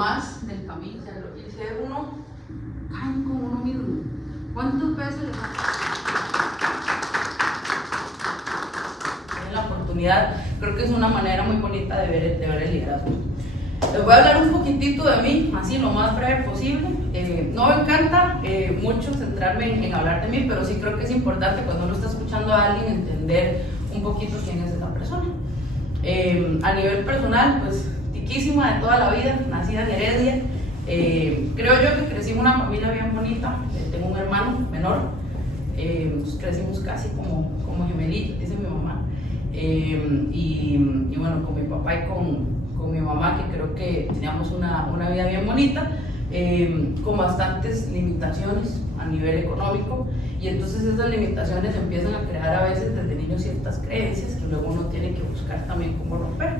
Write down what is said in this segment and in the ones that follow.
más del camino, o sea, el ser uno cae con uno mismo. ¿Cuántas veces le la oportunidad? Creo que es una manera muy bonita de ver el liderazgo. Les voy a hablar un poquitito de mí, así lo más breve posible. No me encanta mucho centrarme en hablar de mí, pero sí creo que es importante cuando uno está escuchando a alguien entender un poquito quién es esa persona. A nivel personal, pues tiquísima de toda la vida, nacida en Heredia. Creo yo que crecí en una familia bien bonita. Tengo un hermano menor, nos crecimos casi como gemelitos, dice mi mamá. Y bueno, con mi papá y con mi mamá, que creo que teníamos una vida bien bonita, con bastantes limitaciones a nivel económico, y entonces esas limitaciones empiezan a crear a veces desde niños ciertas creencias que luego uno tiene que buscar también cómo romper,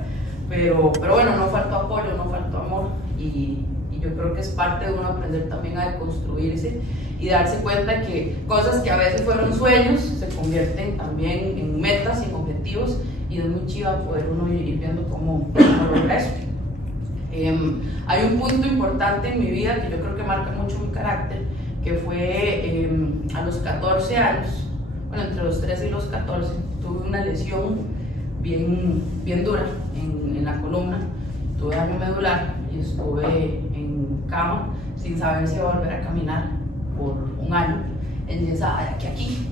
pero bueno, no faltó apoyo, no faltó amor, y yo creo que es parte de uno aprender también a deconstruirse y darse cuenta que cosas que a veces fueron sueños se convierten también en metas y en objetivos, y es muy chiva poder uno ir viendo cómo logra eso. Hay un punto importante en mi vida que yo creo que marca mucho mi carácter, que fue a los 14 años, bueno, entre los 13 y los 14, tuve una lesión bien dura en la columna, tuve daño medular y estuve en cama sin saber si iba a volver a caminar por un año, enyesada de aquí a aquí.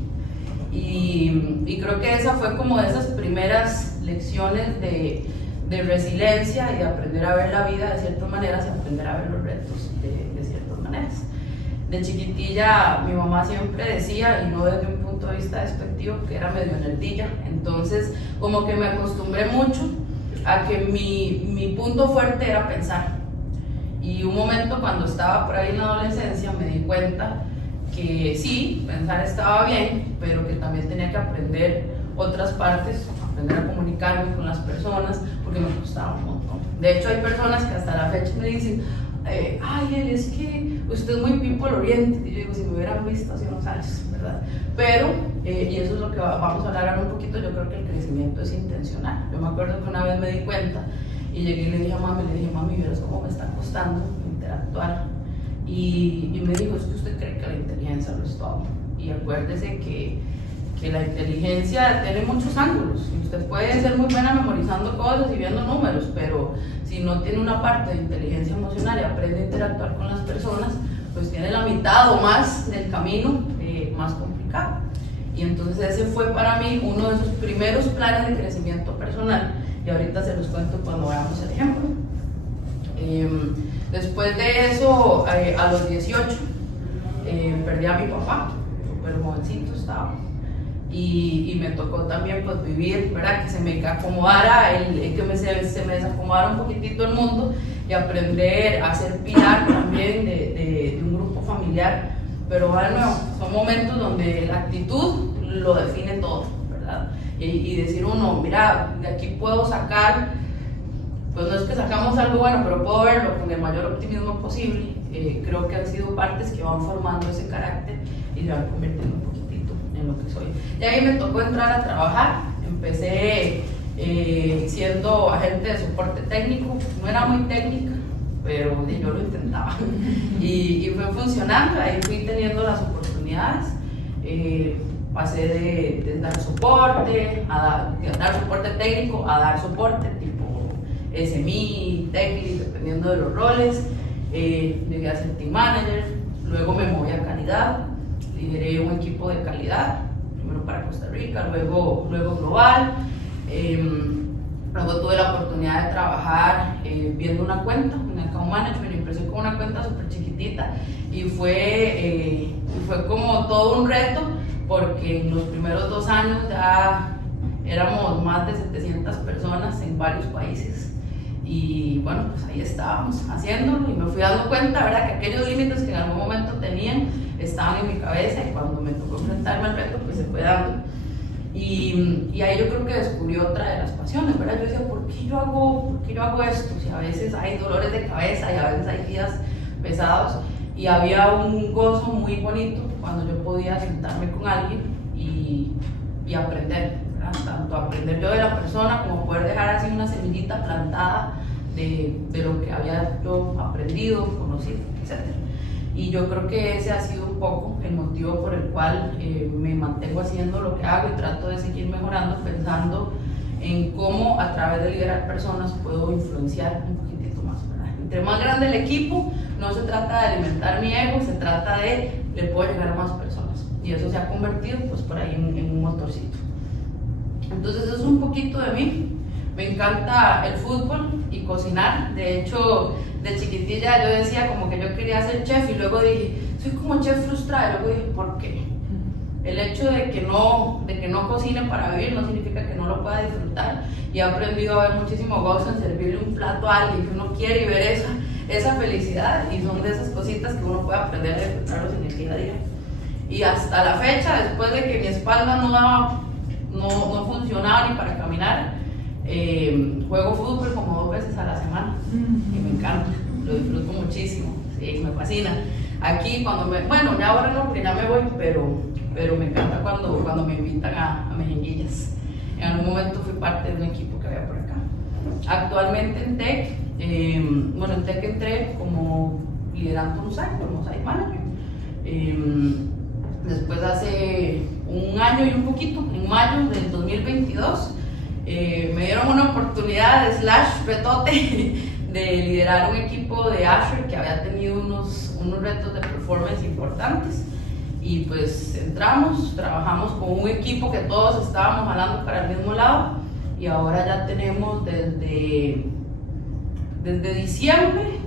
Y creo que esa fue como de esas primeras lecciones de resiliencia y de aprender a ver la vida de ciertas maneras y aprender a ver los retos de ciertas maneras. De chiquitilla mi mamá siempre decía, y no desde un punto de vista despectivo, que era medio nerdilla, entonces como que me acostumbré mucho a que mi punto fuerte era pensar. Y un momento cuando estaba por ahí en la adolescencia me di cuenta que sí, pensar estaba bien, pero que también tenía que aprender otras partes, aprender a comunicarme con las personas, porque me costaba un montón. De hecho, hay personas que hasta la fecha me dicen, ay, Eli, es que usted es muy people oriented, y yo digo, si me hubieran visto hace unos años, ¿verdad? Pero, y eso es lo que vamos a hablar ahora un poquito, yo creo que el crecimiento es intencional. Yo me acuerdo que una vez me di cuenta, y llegué y le dije a mami, ¿vieras cómo me está costando interactuar? Y me dijo, es que usted cree que la inteligencia lo es todo. Y acuérdese que la inteligencia tiene muchos ángulos. Usted puede ser muy buena memorizando cosas y viendo números, pero si no tiene una parte de inteligencia emocional y aprende a interactuar con las personas, pues tiene la mitad o más del camino más complicado. Y entonces ese fue para mí uno de esos primeros planes de crecimiento personal, y ahorita se los cuento cuando veamos el ejemplo. Después de eso, a los 18, perdí a mi papá, súper jovencito estaba, y me tocó también pues vivir, ¿verdad? Que se me acomodara, se me desacomodara un poquitito el mundo, y aprender a ser pilar también de un grupo familiar. Pero de nuevo, son momentos donde la actitud lo define todo, ¿verdad? Y decir uno, mira, de aquí puedo sacar, pues no es que sacamos algo bueno, pero puedo verlo con el mayor optimismo posible. Creo que han sido partes que van formando ese carácter y se van convirtiendo un poquitito en lo que soy. Y ahí me tocó entrar a trabajar. Empecé siendo agente de soporte técnico. No era muy técnica, pero yo lo intentaba. Y fue funcionando. Ahí fui teniendo las oportunidades. Pasé de dar soporte, de dar soporte técnico, a dar soporte tipo SMI, Technic, dependiendo de los roles. Llegué a ser team manager, luego me moví a calidad, lideré un equipo de calidad, primero para Costa Rica, luego global. Luego tuve la oportunidad de trabajar viendo una cuenta, en account management, y empecé con una cuenta súper chiquitita, y fue como todo un reto, porque en los primeros 2 años ya éramos más de 700 personas en varios países. Y bueno, pues ahí estábamos haciéndolo, y me fui dando cuenta, ¿verdad?, que aquellos límites que en algún momento tenían estaban en mi cabeza, y cuando me tocó enfrentarme al reto, pues se fue dando. Y ahí yo creo que descubrí otra de las pasiones, ¿verdad? Yo decía, ¿por qué yo hago esto? Si a veces hay dolores de cabeza y a veces hay días pesados, y había un gozo muy bonito cuando yo podía sentarme con alguien y aprender, ¿verdad? Tanto aprender yo de la persona como poder dejar así una semillita plantada de lo que había yo aprendido, conocido, etc. Y yo creo que ese ha sido un poco el motivo por el cual me mantengo haciendo lo que hago y trato de seguir mejorando, pensando en cómo a través de liderar personas puedo influenciar un poquitito más, ¿verdad? Entre más grande el equipo, no se trata de alimentar mi ego, se trata de le puedo llegar a más personas. Y eso se ha convertido pues por ahí en un motorcito. Entonces eso es un poquito de mí. Me encanta el fútbol y cocinar. De hecho, de chiquitilla yo decía como que yo quería ser chef y luego dije, soy como chef frustrada. Y luego dije, ¿por qué? El hecho de que no cocine para vivir no significa que no lo pueda disfrutar. Y he aprendido a ver muchísimo gozo en servirle un plato a alguien que uno quiere y ver esa felicidad. Y son de esas cositas que uno puede aprender a disfrutarlos en el día a día. Y hasta la fecha, después de que mi espalda no funcionaba ni para caminar, juego fútbol como 2 veces a la semana y me encanta, lo disfruto muchísimo, sí, me fascina. Aquí bueno, ya ahora no, porque ya me voy, pero me encanta cuando me invitan a Mejillas. En algún momento fui parte de un equipo que había por acá. Actualmente en TEC, en TEC entré como liderando Mosaic, como Mosaic Manager. Después hace un año y un poquito, en mayo del 2022, me dieron una oportunidad / retote de liderar un equipo de Azure que había tenido unos retos de performance importantes y pues entramos, trabajamos con un equipo que todos estábamos jalando para el mismo lado y ahora ya tenemos desde diciembre,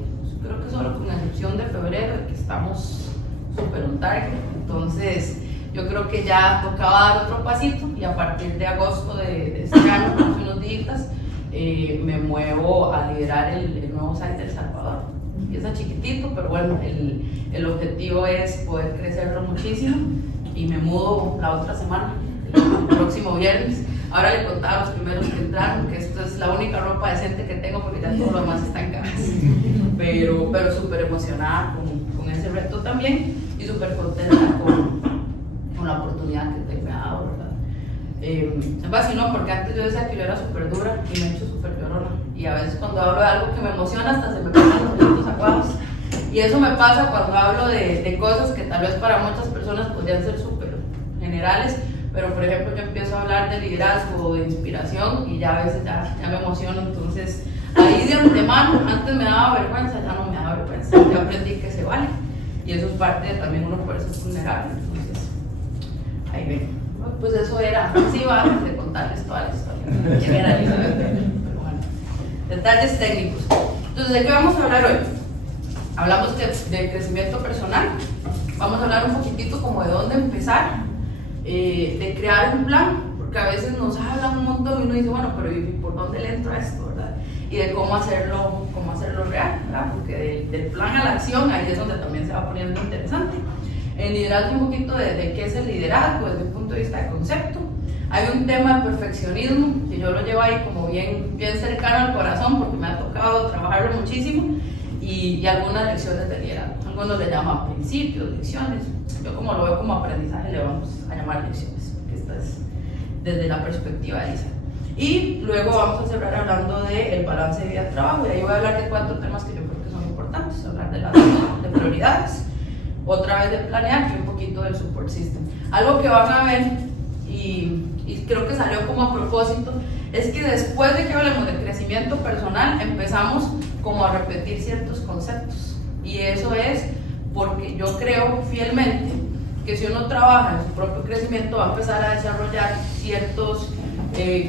creo que solo con la excepción de febrero, que estamos super on target. Entonces yo creo que ya tocaba dar otro pasito y a partir de agosto de este año, hace unos días, me muevo a liderar el nuevo site de El Salvador. Empieza chiquitito, pero bueno, el objetivo es poder crecerlo muchísimo y me mudo la otra semana, el próximo viernes. Ahora le contaba a los primeros que entraron que esto es la única ropa decente que tengo porque ya todo lo demás está en casa. Pero súper emocionada con ese reto también y súper contenta con la oportunidad que te me ha dado, ¿verdad? Me fascinó porque antes yo decía que yo era súper dura y me he hecho súper llorona. Y a veces cuando hablo de algo que me emociona hasta se me ponen los ojitos aguados. Y eso me pasa cuando hablo de cosas que tal vez para muchas personas podrían ser súper generales, pero por ejemplo yo empiezo a hablar de liderazgo o de inspiración y ya a veces ya me emociono. Entonces ahí de antemano, antes me daba vergüenza, ya no me da vergüenza, ya aprendí que se vale y eso es parte de también uno poder ser vulnerable. Entonces ahí ven, pues eso era, sí va antes de contarles toda la historia, quién era Elizabeth, pero bueno, detalles técnicos. Entonces, ¿de qué vamos a hablar hoy? Hablamos de crecimiento personal, vamos a hablar un poquitito como de dónde empezar, de crear un plan, porque a veces nos hablan un montón y uno dice, bueno, pero ¿y por dónde le entro a esto, verdad? Y de cómo hacerlo real, ¿verdad? Porque del plan a la acción, ahí es donde también se va poniendo interesante. En liderazgo un poquito de qué es el liderazgo desde un punto de vista de concepto. Hay un tema de perfeccionismo que yo lo llevo ahí como bien cercano al corazón porque me ha tocado trabajarlo muchísimo y algunas lecciones de liderazgo. Algunos le llaman principios, lecciones. Yo como lo veo como aprendizaje le vamos a llamar lecciones, porque esta es desde la perspectiva de Lisa. Y luego vamos a cerrar hablando del balance de vida-trabajo y ahí voy a hablar de 4 temas que yo creo que son importantes. Hablar de prioridades, otra vez de planear y un poquito del support system. Algo que van a ver y creo que salió como a propósito es que después de que hablemos de crecimiento personal empezamos como a repetir ciertos conceptos y eso es porque yo creo fielmente que si uno trabaja en su propio crecimiento va a empezar a desarrollar ciertos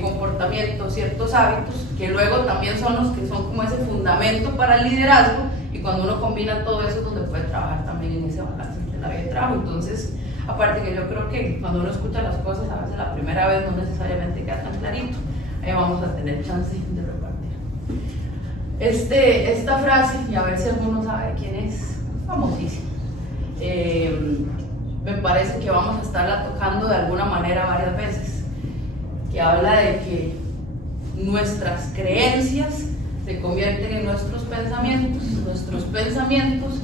comportamientos, ciertos hábitos que luego también son los que son como ese fundamento para el liderazgo y cuando uno combina todo eso es donde puede trabajar también en ese balance entre la vida y el trabajo. Entonces, aparte que yo creo que cuando uno escucha las cosas a veces la primera vez no necesariamente queda tan clarito, ahí vamos a tener chance de repartir. Esta frase, y a ver si alguno sabe quién es, famosísima. Me parece que vamos a estarla tocando de alguna manera varias veces, que habla de que nuestras creencias se convierten en nuestros pensamientos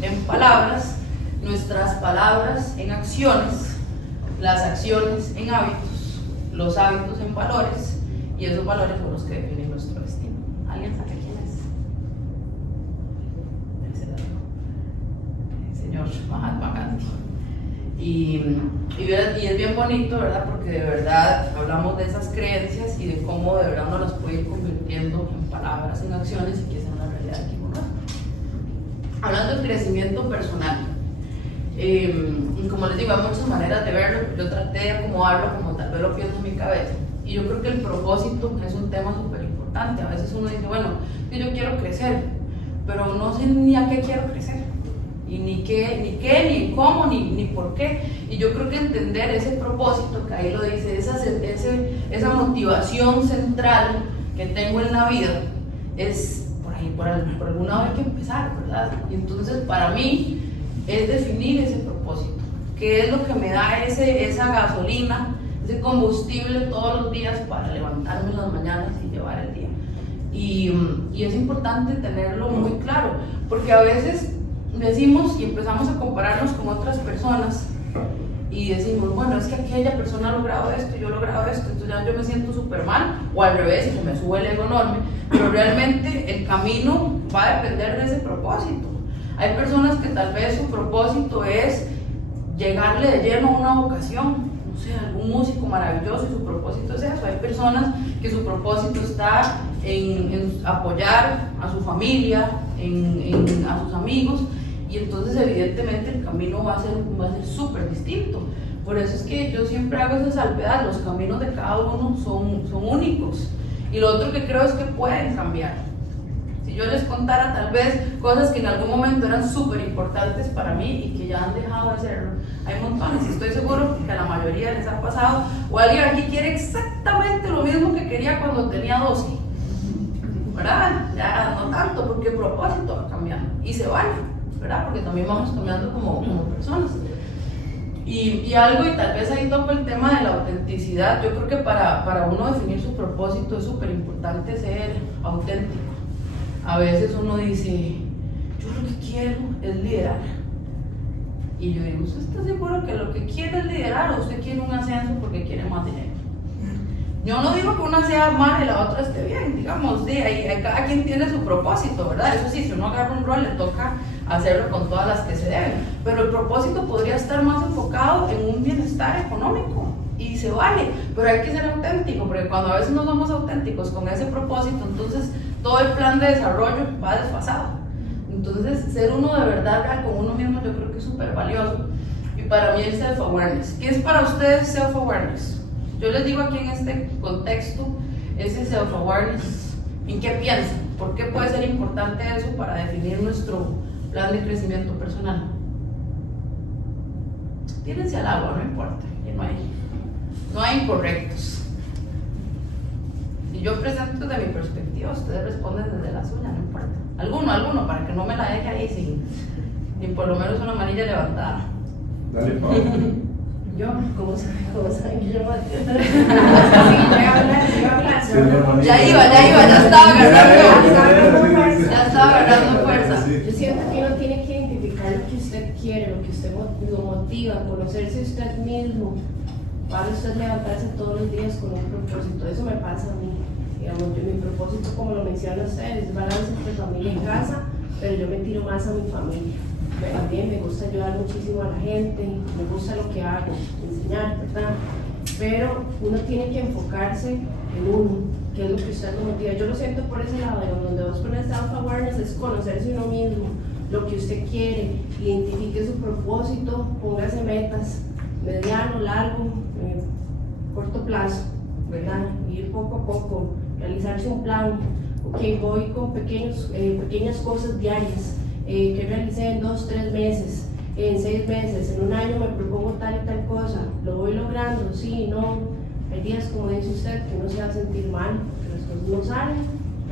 en palabras, nuestras palabras en acciones, las acciones en hábitos, los hábitos en valores y esos valores son los que definen nuestro destino. ¿Alguien sabe quién es? señor Mahatma Gandhi. Y es bien bonito, ¿verdad? Porque de verdad hablamos de esas creencias y de cómo de verdad uno las puede ir convirtiendo en palabras, en acciones y que sea una realidad aquí, ¿no? Hablando del crecimiento personal, como les digo, hay muchas maneras de verlo. Yo traté de acomodarlo como tal vez lo pienso en mi cabeza. Y yo creo que el propósito es un tema súper importante. A veces uno dice, bueno, yo quiero crecer, pero no sé ni a qué quiero crecer. Y ni qué, ni cómo, ni por qué. Y yo creo que entender ese propósito, que ahí lo dice, esa motivación central que tengo en la vida, es por ahí, por algún lado hay que empezar, ¿verdad? Y entonces para mí es definir ese propósito, que es lo que me da esa gasolina, ese combustible todos los días para levantarme en las mañanas y llevar el día. Y es importante tenerlo muy claro, porque a veces decimos y empezamos a compararnos con otras personas y decimos, bueno, es que aquella persona ha logrado esto y yo he logrado esto, entonces ya yo me siento súper mal, o al revés, se me sube el ego enorme, pero realmente el camino va a depender de ese propósito. Hay personas que tal vez su propósito es llegarle de lleno a una vocación, no sé, algún músico maravilloso y su propósito es eso. Hay personas que su propósito está en apoyar a su familia, a sus amigos, y entonces evidentemente el camino va a ser súper distinto. Por eso es que yo siempre hago esa salvedad, los caminos de cada uno son únicos, y lo otro que creo es que pueden cambiar. Si yo les contara tal vez cosas que en algún momento eran súper importantes para mí y que ya han dejado de hacerlo, hay montones, y estoy seguro que a la mayoría les ha pasado, o alguien aquí quiere exactamente lo mismo que quería cuando tenía 12, ¿verdad? Ya no tanto, porque el propósito va cambiando, y se vale, ¿verdad? Porque también vamos cambiando como personas. Y algo, y tal vez ahí toco el tema de la autenticidad. Yo creo que para uno definir su propósito es súper importante ser auténtico. A veces uno dice, yo lo que quiero es liderar. Y yo digo, ¿usted está seguro que lo que quiere es liderar o usted quiere un ascenso porque quiere más dinero? Yo no digo que una sea mal y la otra esté bien, digamos, sí, cada quien tiene su propósito, ¿verdad? Eso sí, si uno agarra un rol le toca hacerlo con todas las que se deben, pero el propósito podría estar más enfocado en un bienestar económico, y se vale, pero hay que ser auténtico, porque cuando a veces no somos auténticos con ese propósito, entonces todo el plan de desarrollo va desfasado. Entonces ser uno de verdad real con uno mismo yo creo que es súper valioso. Y para mí el self-awareness. ¿Qué es para ustedes self-awareness? Yo les digo aquí en este contexto, ese self-awareness, ¿en qué piensan? ¿Por qué puede ser importante eso para definir nuestro plan de crecimiento personal? Tírense al agua, no importa, no hay incorrectos. Si yo presento desde mi perspectiva, ustedes responden desde la suya, no importa. Alguno, para que no me la deje ahí sin por lo menos una manilla levantada. Dale, Pablo. Yo, ¿cómo saben que yo voy a hablar? Ya estaba agarrando fuerza. Yo siento que uno tiene que identificar lo que usted quiere, lo que usted lo motiva, conocerse usted mismo, para usted levantarse todos los días con un propósito. Eso me pasa a mí. Digamos, mi propósito, como lo menciona usted, es balance entre familia y casa, pero yo me tiro más a mi familia. También me gusta ayudar muchísimo a la gente, me gusta lo que hago, enseñar, ¿verdad? Pero uno tiene que enfocarse en uno, que es lo que usted lo motiva. Yo lo siento por ese lado, donde vos pones self-awareness es conocerse uno mismo, lo que usted quiere, identifique su propósito, póngase metas, mediano, largo, corto plazo, ¿verdad? Ir poco a poco, realizarse un plan. Ok, voy con pequeñas cosas diarias. Que realicé en 2-3 meses, en 6 meses, en un año me propongo tal y tal cosa, lo voy logrando, sí, no. Hay días, como dice usted, que uno se va a sentir mal, que las cosas no salen.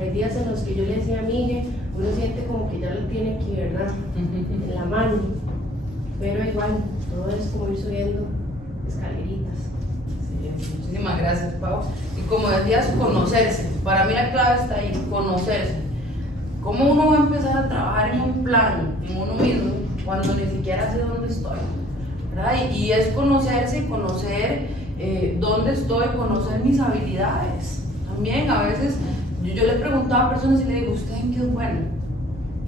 Hay días en los que yo le decía a Miguel, uno siente como que ya lo tiene aquí, ¿verdad? En la mano, pero igual, todo es como ir subiendo escaleritas. Sí, muchísimas gracias, Pau. Y como decías, conocerse. Para mí la clave está ahí, conocerse. ¿Cómo uno va a empezar a trabajar en un plan, en uno mismo, cuando ni siquiera sé dónde estoy? ¿Verdad? Y es conocerse y conocer dónde estoy, conocer mis habilidades. También a veces yo le preguntaba a personas y le digo, ¿usted en qué es bueno?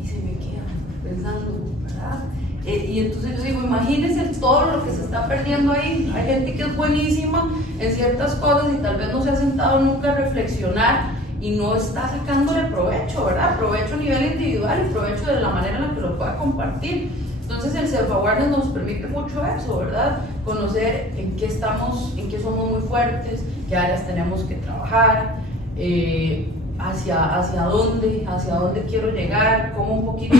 Y se me quedan pensando, ¿verdad? Y entonces yo digo, imagínense todo lo que se está perdiendo ahí. Hay gente que es buenísima en ciertas cosas y tal vez no se ha sentado nunca a reflexionar y no está sacándole provecho, ¿verdad? Provecho a nivel individual y provecho de la manera en la que lo pueda compartir. Entonces el self-awareness nos permite mucho eso, ¿verdad? Conocer en qué estamos, en qué somos muy fuertes, qué áreas tenemos que trabajar, hacia dónde quiero llegar, cómo un poquito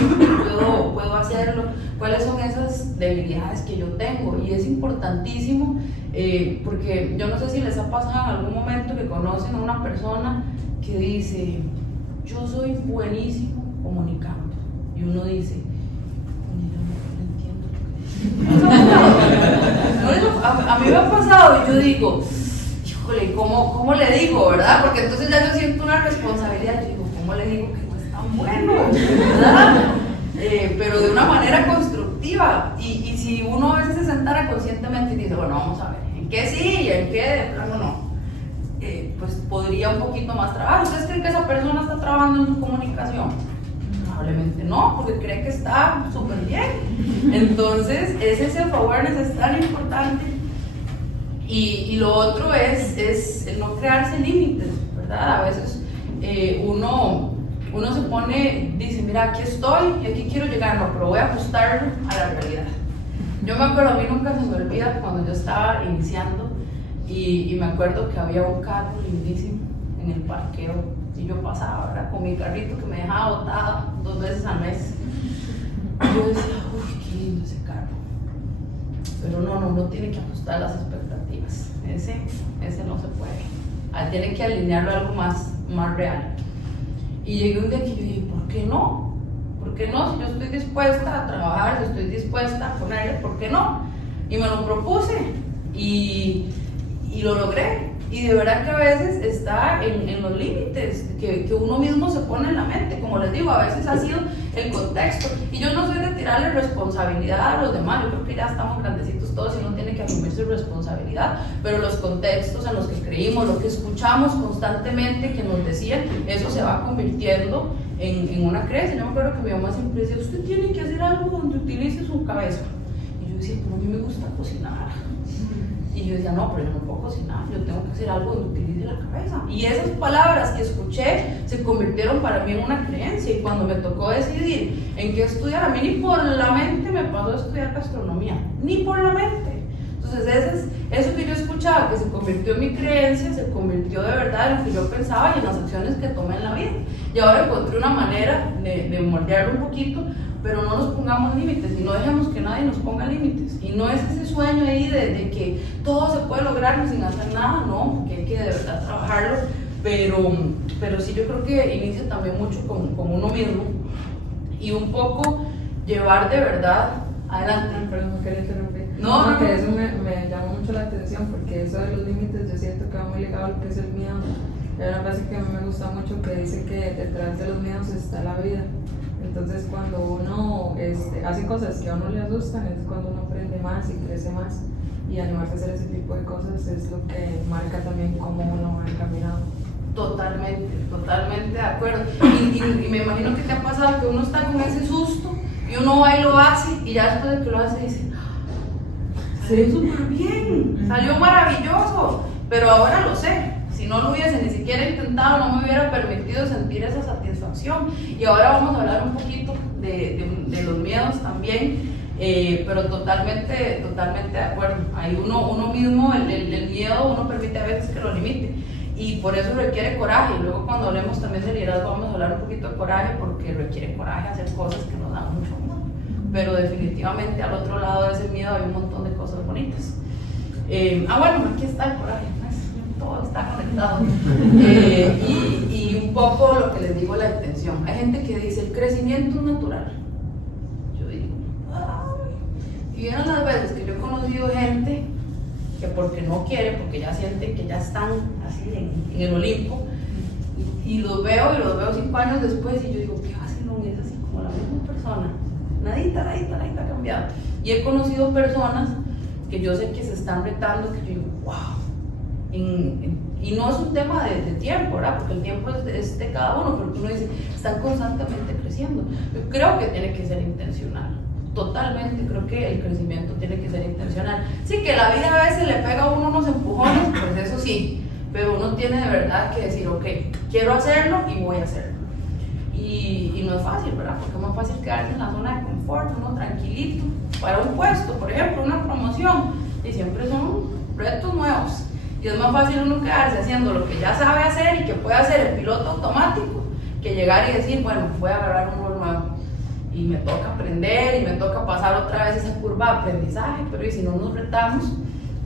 puedo hacerlo, cuáles son esas debilidades que yo tengo. Y es importantísimo porque yo no sé si les ha pasado en algún momento que conocen a una persona que dice, yo soy buenísimo comunicando, y uno dice, no entiendo. A mí me ha pasado y yo digo, híjole, ¿cómo le digo, verdad? Porque entonces ya yo siento una responsabilidad, yo digo, ¿cómo le digo que no es tan bueno, verdad? Pero de una manera constructiva. Y si uno a veces se sentara conscientemente y dice, bueno, vamos a ver, ¿en qué sí y en qué de plano no? Pues podría un poquito más trabajar. ¿Ustedes creen que esa persona está trabajando en su comunicación? Probablemente no, porque cree que está súper bien. Entonces, ese self-awareness es tan importante. Y lo otro es el no crearse límites, ¿verdad? A veces uno se pone, dice, mira, aquí estoy y aquí quiero llegar, no, pero voy a ajustarlo a la realidad. Yo me acuerdo, a mí nunca se me olvida cuando yo estaba iniciando y me acuerdo que había un carro lindísimo en el parqueo y yo pasaba, ¿verdad? Con mi carrito que me dejaba botada 2 veces al mes. Y yo decía, uy, qué lindo ese carro. Pero no tiene que ajustar las expectativas. Ese no se puede. Tiene que alinearlo a algo más real. Y llegué un día que yo dije, ¿por qué no? ¿Por qué no? Si yo estoy dispuesta a trabajar, si estoy dispuesta a ponerle, ¿por qué no? Y me lo propuse y lo logré. Y de verdad que a veces está en los límites que uno mismo se pone en la mente. Como les digo, a veces ha sido el contexto. Y yo no soy de tirarle responsabilidad a los demás. Yo creo que ya estamos grandecitos todos y uno tiene que asumir su responsabilidad. Pero los contextos en los que creímos, lo que escuchamos constantemente que nos decían, eso se va convirtiendo en una creencia. Yo me acuerdo que mi mamá siempre decía, usted tiene que hacer algo donde utilice su cabeza. Y yo decía, pero a mí me gusta cocinar. Y yo decía, no, pero yo no puedo cocinar, yo tengo que hacer algo donde utilice la cabeza. Y esas palabras que escuché se convirtieron para mí en una creencia. Y cuando me tocó decidir en qué estudiar, a mí ni por la mente me pasó a estudiar gastronomía, ni por la mente. Entonces eso que yo escuchaba, que se convirtió en mi creencia, se convirtió de verdad en lo que yo pensaba y en las acciones que tomé en la vida. Y ahora encontré una manera de moldearlo un poquito, pero no nos pongamos límites y no dejemos que nadie nos ponga límites. Y no es ese sueño ahí de que todo se puede lograr sin hacer nada, no, porque hay que de verdad trabajarlo. Pero sí, yo creo que inicia también mucho con uno mismo y un poco llevar de verdad adelante. Perdón, no quería interrumpir. No. Que eso me llama mucho la atención porque eso de los límites yo siento que va muy ligado a lo que es el miedo. Hay una frase que a mí me gusta mucho que dice que detrás de los miedos está la vida. Entonces cuando uno hace cosas que a uno le asustan es cuando uno aprende más y crece más, y animarse a hacer ese tipo de cosas es lo que marca también cómo uno va encaminado. Totalmente de acuerdo. Y me imagino que te ha pasado que uno está con ese susto y uno va y lo hace y ya después de que lo hace dice, salió súper bien, salió maravilloso, pero ahora lo sé. Si no lo hubiese ni siquiera intentado, no me hubiera permitido sentir esa satisfacción. Y ahora vamos a hablar un poquito de los miedos también, pero totalmente de acuerdo. Ahí uno mismo, el miedo, uno permite a veces que lo limite. Y por eso requiere coraje. Y luego cuando hablemos también de liderazgo vamos a hablar un poquito de coraje, porque requiere coraje hacer cosas que nos dan mucho miedo. Pero definitivamente al otro lado de ese miedo hay un montón de cosas bonitas. Bueno, aquí está el coraje. Todo está conectado. Y un poco lo que les digo, la intención. Hay gente que dice, el crecimiento es natural. Yo digo, ay. Y vieron las veces que yo he conocido gente que porque no quiere, porque ya sienten que ya están así en el Olimpo, y los veo 5 años después y yo digo, ¿qué hacen? No es así como la misma persona. Nadita ha cambiado. Y he conocido personas que yo sé que se están retando, que yo digo, wow. Y no es un tema de tiempo, ¿verdad? Porque el tiempo es de cada uno, pero uno dice, están constantemente creciendo. Yo creo que tiene que ser intencional. totalmente, creo que el crecimiento tiene que ser intencional. Sí, que la vida a veces le pega a uno unos empujones, pues eso sí, pero uno tiene de verdad que decir, ok, quiero hacerlo y voy a hacerlo. Y no es fácil, ¿verdad? Porque es más fácil quedarse en la zona de confort, uno tranquilito, para un puesto, por ejemplo, una promoción, y siempre son retos nuevos. Y es más fácil uno quedarse haciendo lo que ya sabe hacer y que puede hacer el piloto automático, que llegar y decir, bueno, voy a agarrar un rol nuevo. Y me toca aprender y me toca pasar otra vez esa curva de aprendizaje, pero y si no nos retamos,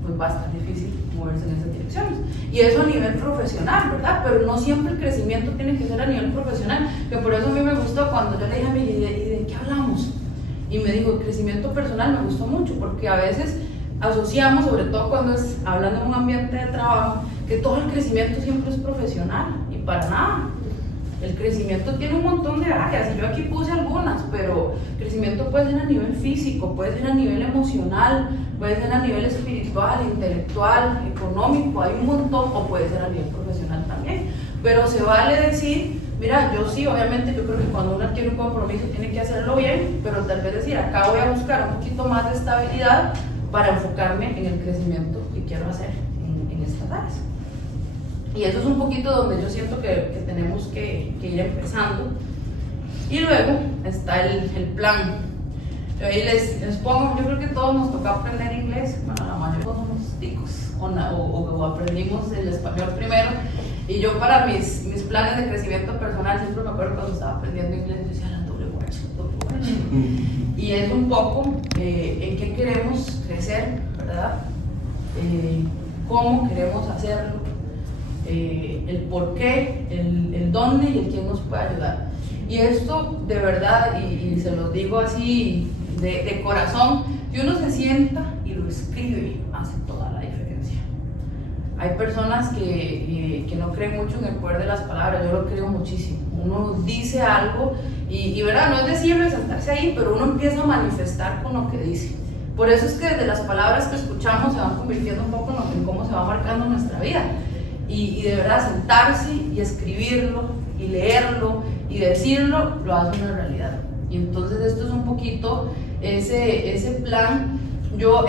pues va a estar difícil moverse en esas direcciones. Y eso a nivel profesional, ¿verdad? Pero no siempre el crecimiento tiene que ser a nivel profesional, que por eso a mí me gustó cuando yo le dije a Miguel, ¿y de qué hablamos? Y me dijo, el crecimiento personal me gustó mucho, porque a veces asociamos, sobre todo cuando es hablando en un ambiente de trabajo, que todo el crecimiento siempre es profesional, y para nada. El crecimiento tiene un montón de áreas, y yo aquí puse algunas, pero crecimiento puede ser a nivel físico, puede ser a nivel emocional, puede ser a nivel espiritual, intelectual, económico, hay un montón, o puede ser a nivel profesional también. Pero se vale decir, mira, yo sí, obviamente, yo creo que cuando uno adquiere un compromiso tiene que hacerlo bien, pero tal vez decir, acá voy a buscar un poquito más de estabilidad para enfocarme en el crecimiento que quiero hacer en estas áreas. Y eso es un poquito donde yo siento que tenemos que ir empezando. Y luego está el plan. Yo ahí les pongo, yo creo que todos nos toca aprender inglés, bueno, la mayoría somos ticos, o aprendimos el español primero. Y yo para mis planes de crecimiento personal, siempre me acuerdo cuando estaba aprendiendo inglés, yo decía la doble watch. Y es un poco en qué queremos crecer, ¿verdad? Cómo queremos hacerlo. El por qué, el dónde y el quién nos puede ayudar. Y esto de verdad, y se los digo así de corazón, si uno se sienta y lo escribe, hace toda la diferencia. Hay personas que no creen mucho en el poder de las palabras, yo lo creo muchísimo. Uno dice algo y verdad, no es decirlo y sentarse ahí, pero uno empieza a manifestar con lo que dice. Por eso es que desde las palabras que escuchamos se van convirtiendo un poco en cómo se va marcando nuestra vida. Y de verdad sentarse y escribirlo y leerlo y decirlo lo hace una realidad. Y entonces esto es un poquito ese plan. Yo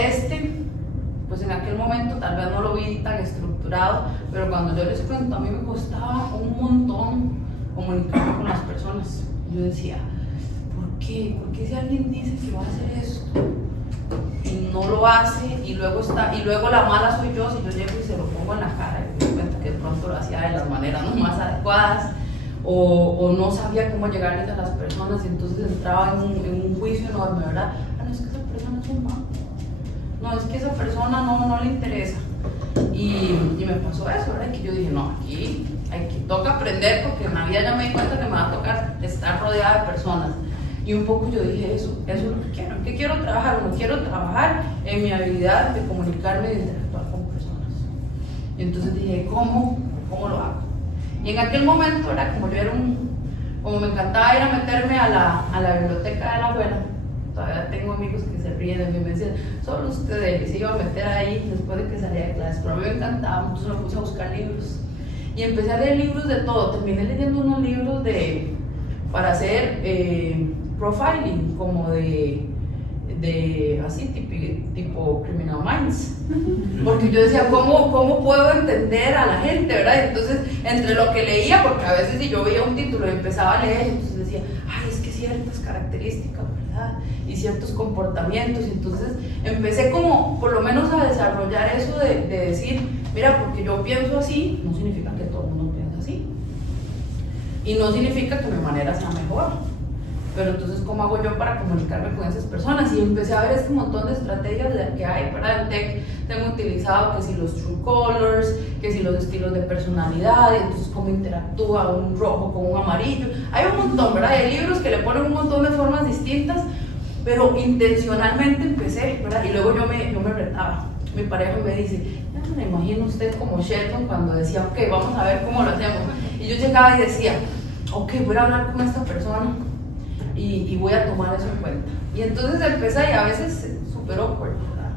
pues en aquel momento tal vez no lo vi tan estructurado, pero cuando yo les cuento, a mí me costaba un montón comunicarme con las personas. Yo decía, ¿por qué? ¿Por qué si alguien dice que va a hacer esto y no lo hace? Y luego la mala soy yo si yo llego y se lo pongo en la cara y me doy cuenta que de pronto lo hacía de las maneras no más adecuadas, o no sabía cómo llegarles a las personas, y entonces entraba en un juicio enorme, ¿verdad? No, es que esa persona es un manco, no, es que esa persona no le interesa. Y me pasó eso, ¿verdad? Que yo dije, no, aquí toca aprender, porque en la vida ya me di cuenta que me va a tocar estar rodeada de personas. Y un poco yo dije, eso es lo que quiero. ¿Qué quiero trabajar? Bueno, quiero trabajar en mi habilidad de comunicarme y de interactuar con personas. Y entonces dije, ¿cómo lo hago? Y en aquel momento era como yo como me encantaba ir a meterme a la biblioteca de la abuela. Todavía tengo amigos que se ríen de mí y me decían, solo ustedes, se iba a meter ahí después de que salía de clase, pero a mí me encantaba, entonces me puse a buscar libros. Y empecé a leer libros de todo, terminé leyendo unos libros para hacer profiling, como de así, tipo Criminal Minds. Porque yo decía, ¿cómo puedo entender a la gente, verdad? Entonces, entre lo que leía, porque a veces si yo veía un título y empezaba a leer, entonces decía, ay, es que ciertas características, ¿verdad? Y ciertos comportamientos, y entonces empecé como, por lo menos a desarrollar eso de decir, mira, porque yo pienso así, no significa que todo el mundo piensa así. Y no significa que mi manera sea mejor. Pero entonces, ¿cómo hago yo para comunicarme con esas personas? Y empecé a ver este montón de estrategias que hay, ¿verdad? En Tech tengo utilizado que si los True Colors, que si los estilos de personalidad, y entonces cómo interactúa un rojo con un amarillo. Hay un montón, ¿verdad? Hay libros que le ponen un montón de formas distintas, pero intencionalmente empecé, ¿verdad? Y luego yo me retaba. Mi pareja me dice, ya me imagino usted como Sheldon cuando decía, ok, vamos a ver cómo lo hacemos. Y yo llegaba y decía, ok, voy a hablar con esta persona y voy a tomar eso en cuenta. Y entonces empecé, y a veces súper awkward,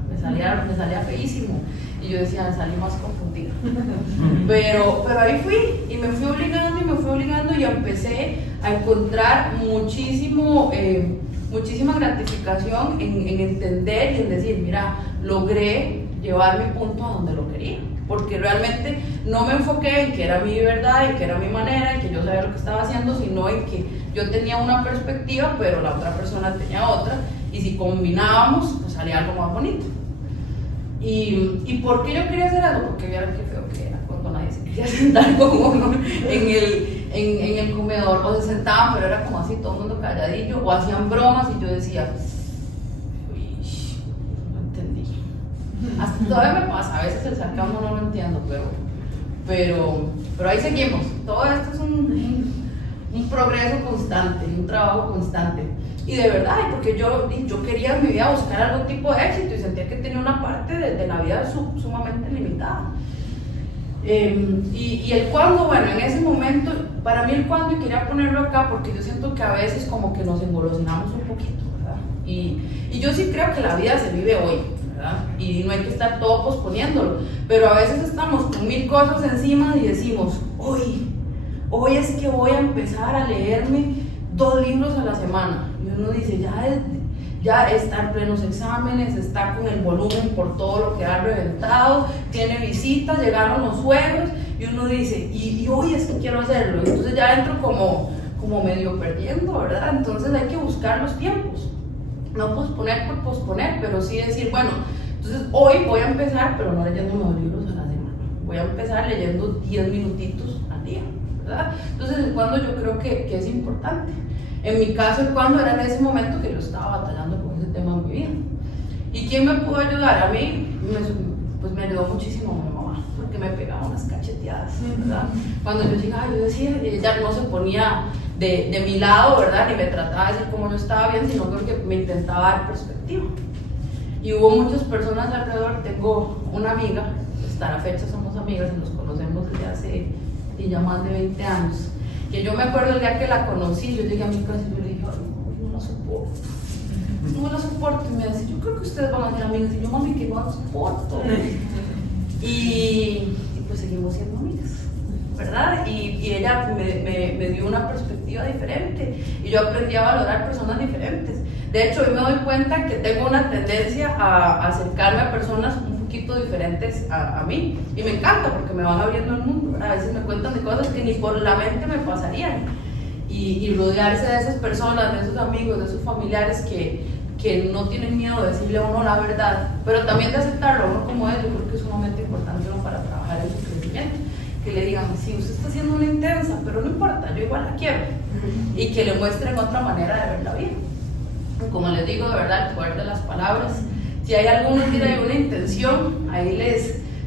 ¿verdad? Me salía feísimo, y yo decía, salí más confundida. Pero ahí fui, y me fui obligando, y empecé a encontrar muchísimo muchísima gratificación en entender y en decir, mira, logré llevar mi punto a donde lo quería, porque realmente no me enfoqué en que era mi verdad y que era mi manera, en que yo sabía lo que estaba haciendo, sino en que yo tenía una perspectiva, pero la otra persona tenía otra, y si combinábamos, pues salía algo más bonito. ¿Y por qué yo quería hacer algo? Porque vieron qué feo que era cuando nadie se quería sentar con uno en el comedor, o se sentaban, pero era como así, todo el mundo calladillo, o hacían bromas, y yo decía, uy, no entendí. Hasta todavía me pasa, a veces el sarcasmo no lo entiendo, pero ahí seguimos. Todo esto es un progreso constante, un trabajo constante. Y de verdad, porque yo quería en mi vida buscar algún tipo de éxito y sentía que tenía una parte de la vida sumamente limitada. Y el cuándo, bueno, en ese momento, para mí el cuándo, y quería ponerlo acá porque yo siento que a veces como que nos engolosinamos un poquito, ¿verdad? Y yo sí creo que la vida se vive hoy, ¿verdad? Y no hay que estar todo posponiéndolo, pero a veces estamos con 1000 cosas encima y decimos, hoy es que voy a empezar a leerme 2 libros a la semana. Y uno dice, ya está en plenos exámenes, está con el volumen por todo lo que ha reventado, tiene visitas, llegaron los suegros, y uno dice, y hoy es que quiero hacerlo. Y entonces ya entro como medio perdiendo, ¿verdad? Entonces hay que buscar los tiempos, no posponer por posponer, pero sí decir, bueno, entonces hoy voy a empezar, pero no leyendo 9 libros a la semana, voy a empezar leyendo 10 minutitos al día, ¿verdad? Entonces el cuándo yo creo que es importante. En mi caso, el cuándo era en ese momento que yo estaba batallando con ese tema en mi vida. ¿Y quién me pudo ayudar? A mí, pues me ayudó muchísimo mi mamá, porque me pegaba unas cacheteadas, ¿verdad? Cuando yo llegaba, yo decía, ella no se ponía de mi lado, ¿verdad? Ni me trataba de decir cómo yo estaba bien, sino que me intentaba dar perspectiva. Y hubo muchas personas alrededor. Tengo una amiga, hasta la fecha somos amigas y nos conocemos desde hace ya más de 20 años. Que yo me acuerdo el día que la conocí, yo llegué a mi casa y yo le dije, ay, no la soporto. No la soporto. Y me decía, yo creo que ustedes van a ser amigas. Y yo, mami, que no la soporto. Y pues seguimos siendo amigas, ¿verdad? Y ella me dio una perspectiva diferente. Y yo aprendí a valorar personas diferentes. De hecho, hoy me doy cuenta que tengo una tendencia a acercarme a personas un poquito diferentes a mí, y me encanta porque me van abriendo el mundo. A veces me cuentan de cosas que ni por la mente me pasarían, y rodearse de esas personas, de esos amigos, de esos familiares que no tienen miedo de decirle a uno la verdad, pero también de aceptarlo a uno como es. Yo creo que es sumamente importante uno para trabajar en su crecimiento, que le digan, sí, usted está haciendo una intensa, pero no importa, yo igual la quiero, y que le muestren otra manera de ver la vida. Como les digo, de verdad, el poder de las palabras. Si hay alguno que tiene alguna intención, ahí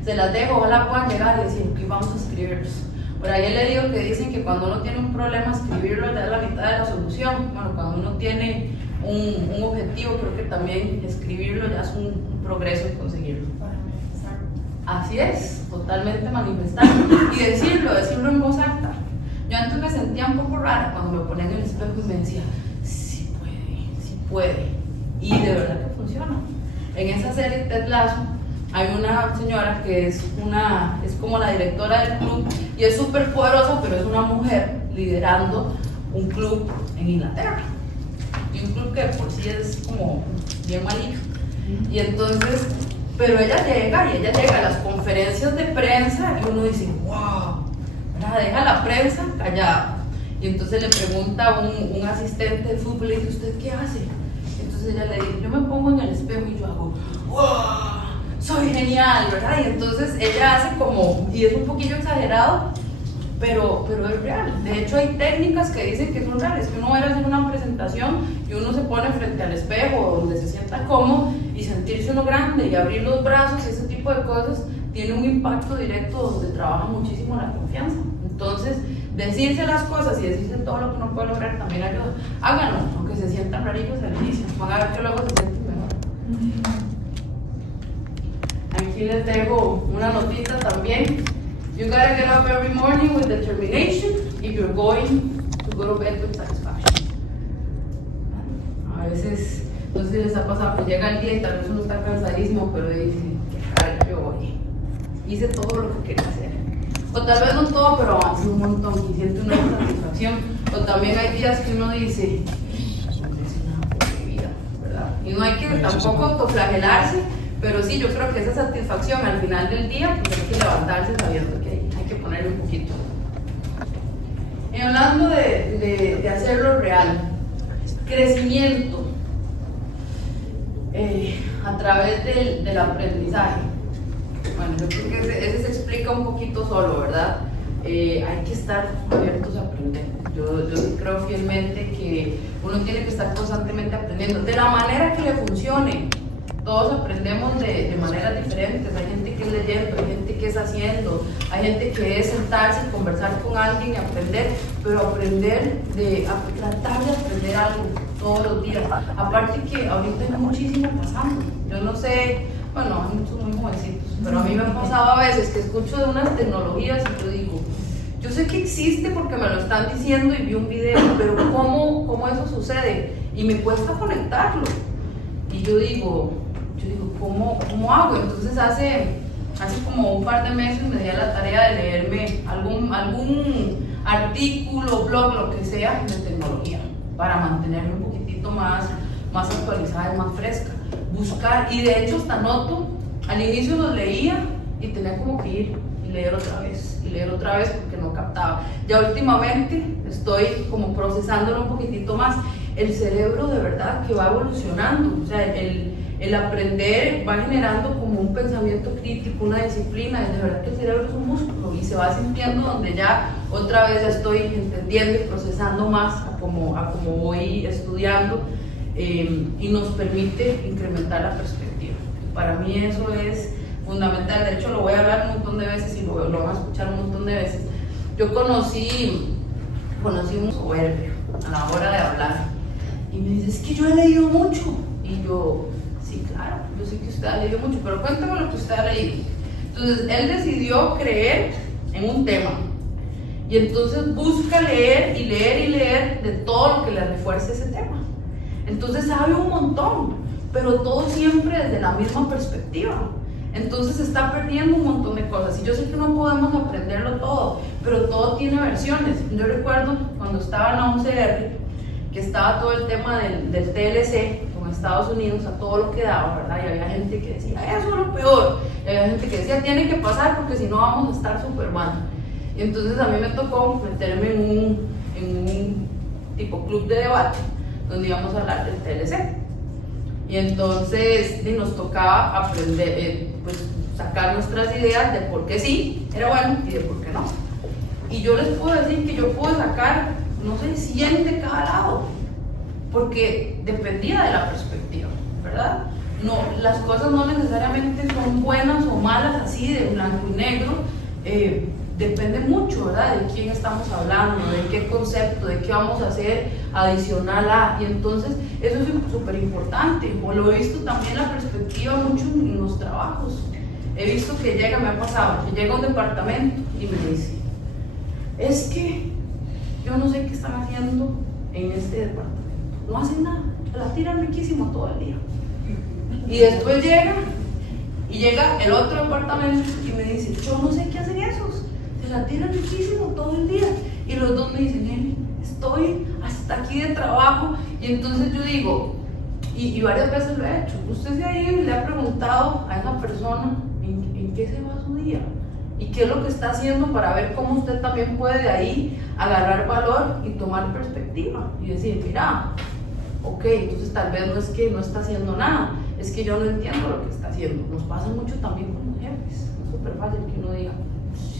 se las dejo, ojalá puedan llegar y decir, ok, vamos a escribirlos. Por ahí les digo que dicen que cuando uno tiene un problema, escribirlo ya es la mitad de la solución. Bueno, cuando uno tiene un objetivo, creo que también escribirlo ya es un progreso en conseguirlo. Así es, totalmente manifestarlo y decirlo en voz alta. Yo antes me sentía un poco rara cuando me ponía en el espejo y me decía, sí puede, y de verdad que funciona. En esa serie Ted Lasso hay una señora que es como la directora del club, y es súper poderosa, pero es una mujer liderando un club en Inglaterra, y un club que por sí es como bien malito. Y entonces, pero ella llega a las conferencias de prensa y uno dice, wow, deja la prensa callada. Y entonces le pregunta a un asistente de fútbol, le dice, ¿usted qué hace? Entonces ella le dice, yo me pongo en el espejo y yo hago, wow, soy genial, ¿verdad? Y entonces ella hace como, y es un poquillo exagerado, pero es real. De hecho hay técnicas que dicen que son reales, que uno va a hacer una presentación y uno se pone frente al espejo donde se sienta cómodo y sentirse uno grande y abrir los brazos, y ese tipo de cosas tiene un impacto directo donde trabaja muchísimo la confianza. Entonces, decirse las cosas y decirse todo lo que uno puede lograr también ayuda. Háganlo, aunque se sientan raritos al inicio, van a ver que luego se sienten mejor. Aquí les dejo una notita también. You gotta get up every morning with determination if you're going to go to bed with satisfaction. A veces, no sé si les ha pasado que llega el día y tal vez uno está cansadísimo, pero dice, qué caray, yo hoy hice todo lo que quería hacer. O tal vez no todo, pero avancé un montón y siente una satisfacción. O también hay días que uno dice, no hice nada por Y no hay que tampoco autoflagelarse, pero sí, yo creo que esa satisfacción al final del día, pues hay que levantarse sabiendo que hay que ponerle un poquito. Y hablando de hacerlo real, crecimiento a través del aprendizaje. Bueno, yo creo que ese se explica un poquito solo, ¿verdad? Hay que estar abiertos a aprender. Yo sí creo fielmente que uno tiene que estar constantemente aprendiendo de la manera que le funcione. Todos aprendemos de maneras diferentes. Hay gente que es leyendo, hay gente que es haciendo, hay gente que es sentarse y conversar con alguien y aprender, pero aprender tratar de aprender algo todos los días. Aparte que ahorita hay muchísimo pasando. Yo no sé, bueno, hay muchos muy jovencitos, pero a mí me ha pasado a veces que escucho de unas tecnologías y yo digo, yo sé que existe porque me lo están diciendo y vi un video, pero ¿cómo eso sucede? Y me cuesta conectarlo. Y yo digo, ¿cómo hago? Entonces hace como un par de meses me di a la tarea de leerme algún artículo, blog, lo que sea de tecnología, para mantenerme un poquitito más actualizada y más fresca. Buscar, y de hecho hasta noto, al inicio los leía y tenía como que ir y leer otra vez porque no captaba. Ya últimamente estoy como procesándolo un poquitito más. El cerebro de verdad que va evolucionando, o sea, el aprender va generando como un pensamiento crítico, una disciplina, y de verdad que el cerebro es un músculo y se va sintiendo donde ya otra vez ya estoy entendiendo y procesando más a como voy estudiando, y nos permite incrementar la perspectiva. Para mí eso es fundamental. De hecho lo voy a hablar un montón de veces y lo van a escuchar un montón de veces. Yo conocí un soberbio a la hora de hablar y me dice, es que yo he leído mucho. Y yo, sí, claro, yo sé que usted ha leído mucho, pero cuéntame lo que usted ha leído. Entonces él decidió creer en un tema y entonces busca leer y leer y leer de todo lo que le refuerce ese tema. Entonces sabe un montón, pero todo siempre desde la misma perspectiva. Entonces se está perdiendo un montón de cosas. Y yo sé que no podemos aprenderlo todo, pero todo tiene versiones. Yo recuerdo cuando estaba en la 11R, que estaba todo el tema del TLC con Estados Unidos, a todo lo que daba, ¿verdad? Y había gente que decía, eso es lo peor. Y había gente que decía, tiene que pasar porque si no vamos a estar súper mal. Y entonces a mí me tocó meterme en un tipo club de debate, donde íbamos a hablar del TLC. Y entonces nos tocaba aprender, pues sacar nuestras ideas de por qué sí era bueno y de por qué no. Y yo les puedo decir que yo puedo sacar, no sé, 100 de cada lado, porque dependía de la perspectiva, ¿verdad? No, las cosas no necesariamente son buenas o malas así de blanco y negro. Depende mucho, ¿verdad? De quién estamos hablando, de qué concepto, de qué vamos a hacer adicional a. Y entonces eso es súper importante. O lo he visto también la perspectiva mucho en los trabajos. He visto que me ha pasado, que llega a un departamento y me dice, es que yo no sé qué están haciendo en este departamento. No hacen nada, se la tiran riquísimo todo el día. Y después llega el otro departamento y me dice, yo no sé qué hacen esos. Se la tiran riquísimo todo el día. Y los dos me dicen, Nelly, estoy hasta aquí de trabajo. Y entonces yo digo, y varias veces lo he hecho, usted de ahí le ha preguntado a esa persona en qué se va su día y qué es lo que está haciendo para ver cómo usted también puede de ahí agarrar valor y tomar perspectiva y decir, mira, ok, entonces tal vez no es que no está haciendo nada, es que yo no entiendo lo que está haciendo. Nos pasa mucho también con los jefes, es súper fácil que uno diga,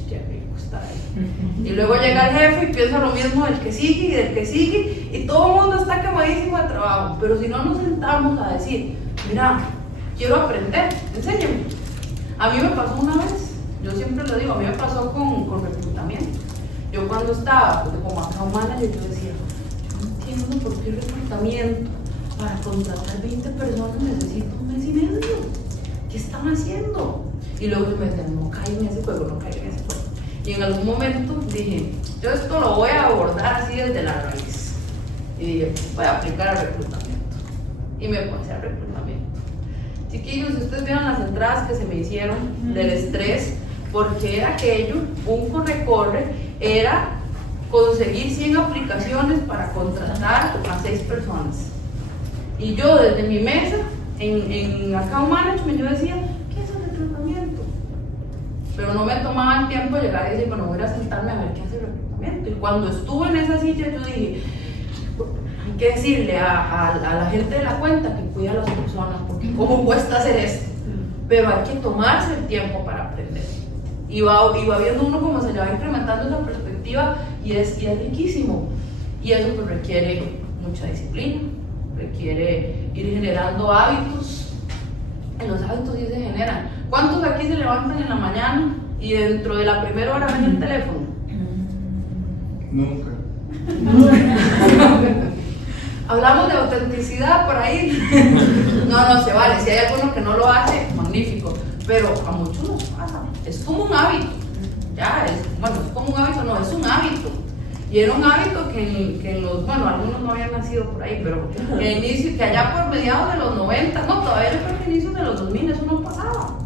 qué rico estar ahí. Y luego llega el jefe y piensa lo mismo del que sigue y del que sigue, y todo el mundo está quemadísimo de trabajo. Pero si no nos sentamos a decir, mira, quiero aprender, enséñame. A mí me pasó una vez, yo siempre lo digo, a mí me pasó con reclutamiento. Yo cuando estaba como account manager, yo decía, yo no entiendo por qué reclutamiento para contratar 20 personas necesito un mes y medio. ¿Qué están haciendo? Y luego me decían, no caigan en ese juego, no caigan en ese juego. Y en algún momento dije, yo esto lo voy a abordar así desde la raíz. Y dije, voy a aplicar al reclutamiento. Y me puse al reclutamiento. Chiquillos, si ustedes vieron las entradas que se me hicieron del estrés, porque era aquello, un corre-corre, era conseguir 100 aplicaciones para contratar a 6 personas. Y yo desde mi mesa, en account management, yo decía, ¿qué es el reclutamiento? Pero no me tomaba el tiempo de llegar y decir, bueno, voy a sentarme a ver qué hace el reclutamiento. Y cuando estuve en esa silla, yo dije, hay que decirle a la gente de la cuenta que cuida a las personas, porque cómo cuesta hacer esto. Pero hay que tomarse el tiempo para aprender. Y va viendo uno cómo se le va incrementando esa perspectiva y es riquísimo. Y eso pues requiere mucha disciplina, requiere ir generando hábitos. En los hábitos sí se generan. ¿Cuántos aquí se levantan en la mañana y dentro de la primera hora ven el teléfono? Nunca. Hablamos de autenticidad por ahí. No, se vale. Si hay alguno que no lo hace, magnífico. Pero a muchos nos pasa. Es como un hábito. Ya, es como un hábito, no, es un hábito. Y era un hábito que en los, algunos no habían nacido por ahí, pero que inicio, que allá por mediados de los 90, no, todavía yo creo que inicios de los 2000, eso no pasaba.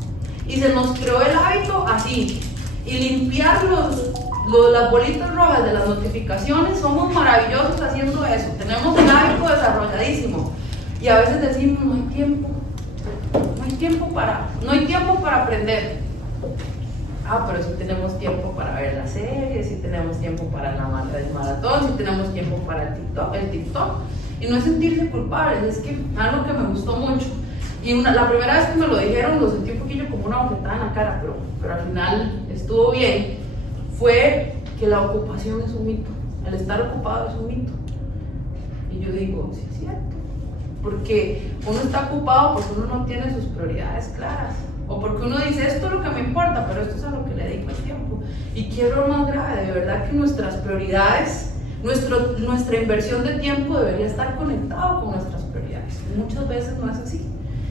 Y se nos creó el hábito así. Y limpiar las bolitas rojas de las notificaciones, somos maravillosos haciendo eso. Tenemos el hábito desarrolladísimo. Y a veces decimos, no hay tiempo para aprender. Pero sí tenemos tiempo para ver las series, sí tenemos tiempo para la maratón, sí tenemos tiempo para el TikTok. Y no es sentirse culpables, es que algo que me gustó mucho. Y la primera vez que me lo dijeron lo sentí un poquillo como una bofetada en la cara, pero al final estuvo bien. Fue que la ocupación es un mito, el estar ocupado es un mito. Y yo digo, sí es cierto, porque uno está ocupado porque uno no tiene sus prioridades claras. O porque uno dice, esto es lo que me importa, pero esto es a lo que le dedico el tiempo. Y quiero lo más grave, de verdad que nuestras prioridades, nuestra inversión de tiempo debería estar conectado con nuestras prioridades. Y muchas veces no es así.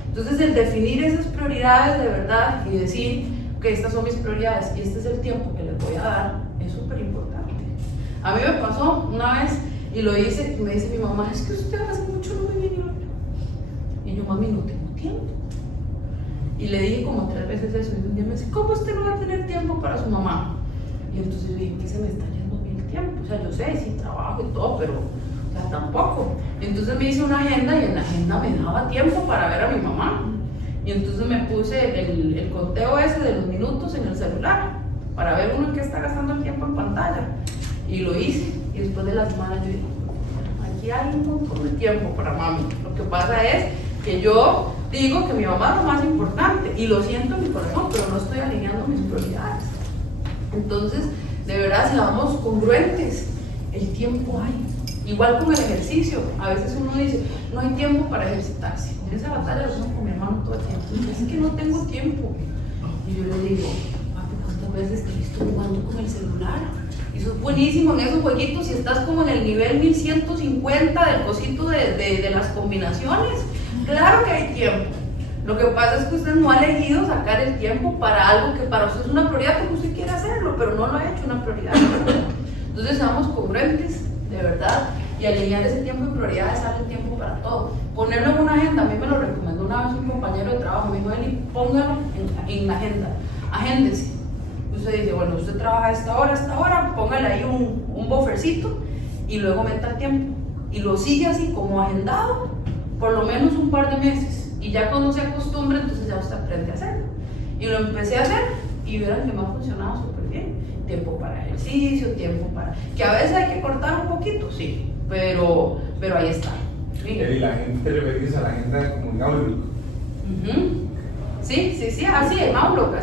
Entonces el definir esas prioridades de verdad y decir, ok, estas son mis prioridades y este es el tiempo que les voy a dar, es súper importante. A mí me pasó una vez y lo hice y me dice mi mamá, es que usted hace mucho no me viene a ver. Y yo, mami, no tengo tiempo. Y le dije como 3 veces eso, y un día me dice, ¿cómo usted no va a tener tiempo para su mamá? Y entonces le dije, ¿qué se me está yendo bien el tiempo? O sea, yo sé, sí trabajo y todo, pero o sea, tampoco. Y entonces me hice una agenda y en la agenda me daba tiempo para ver a mi mamá. Y entonces me puse el conteo ese de los minutos en el celular, para ver uno en qué está gastando el tiempo en pantalla. Y lo hice, y después de la semana yo dije, aquí hay un montón de tiempo para mami. Lo que pasa es que yo digo que mi mamá es lo más importante y lo siento en mi corazón, pero no estoy alineando mis prioridades. Entonces, de verdad, seamos congruentes, el tiempo hay. Igual con el ejercicio, a veces uno dice, no hay tiempo para ejercitarse. En esa batalla lo hacemos con mi hermano todo el tiempo. Es que no tengo tiempo. Y yo le digo, papi, ¿cuántas veces te he visto jugando con el celular? Y sos buenísimo en esos jueguitos y estás como en el nivel 1150 del cosito de las combinaciones. Claro que hay tiempo. Lo que pasa es que usted no ha elegido sacar el tiempo para algo que para usted es una prioridad porque usted quiere hacerlo, pero no lo ha hecho una prioridad. Entonces seamos congruentes, de verdad, y alinear ese tiempo en prioridades, sale tiempo para todo. Ponerlo en una agenda, a mí me lo recomendó una vez un compañero de trabajo, me dijo, Eli, póngalo en la agenda, agéndese. Usted dice, bueno, usted trabaja a esta hora, póngale ahí un buffercito y luego meta el tiempo. Y lo sigue así como agendado, por lo menos un par de meses. Y ya cuando se acostumbre, entonces ya usted aprende a hacerlo. Y lo empecé a hacer y vieron que me ha funcionado súper bien. Tiempo para ejercicio, tiempo para... Que a veces hay que cortar un poquito, sí, pero ahí está. ¿Sí? Y la gente te referís a la agenda como en Outlook. Sí, así, el Outlook,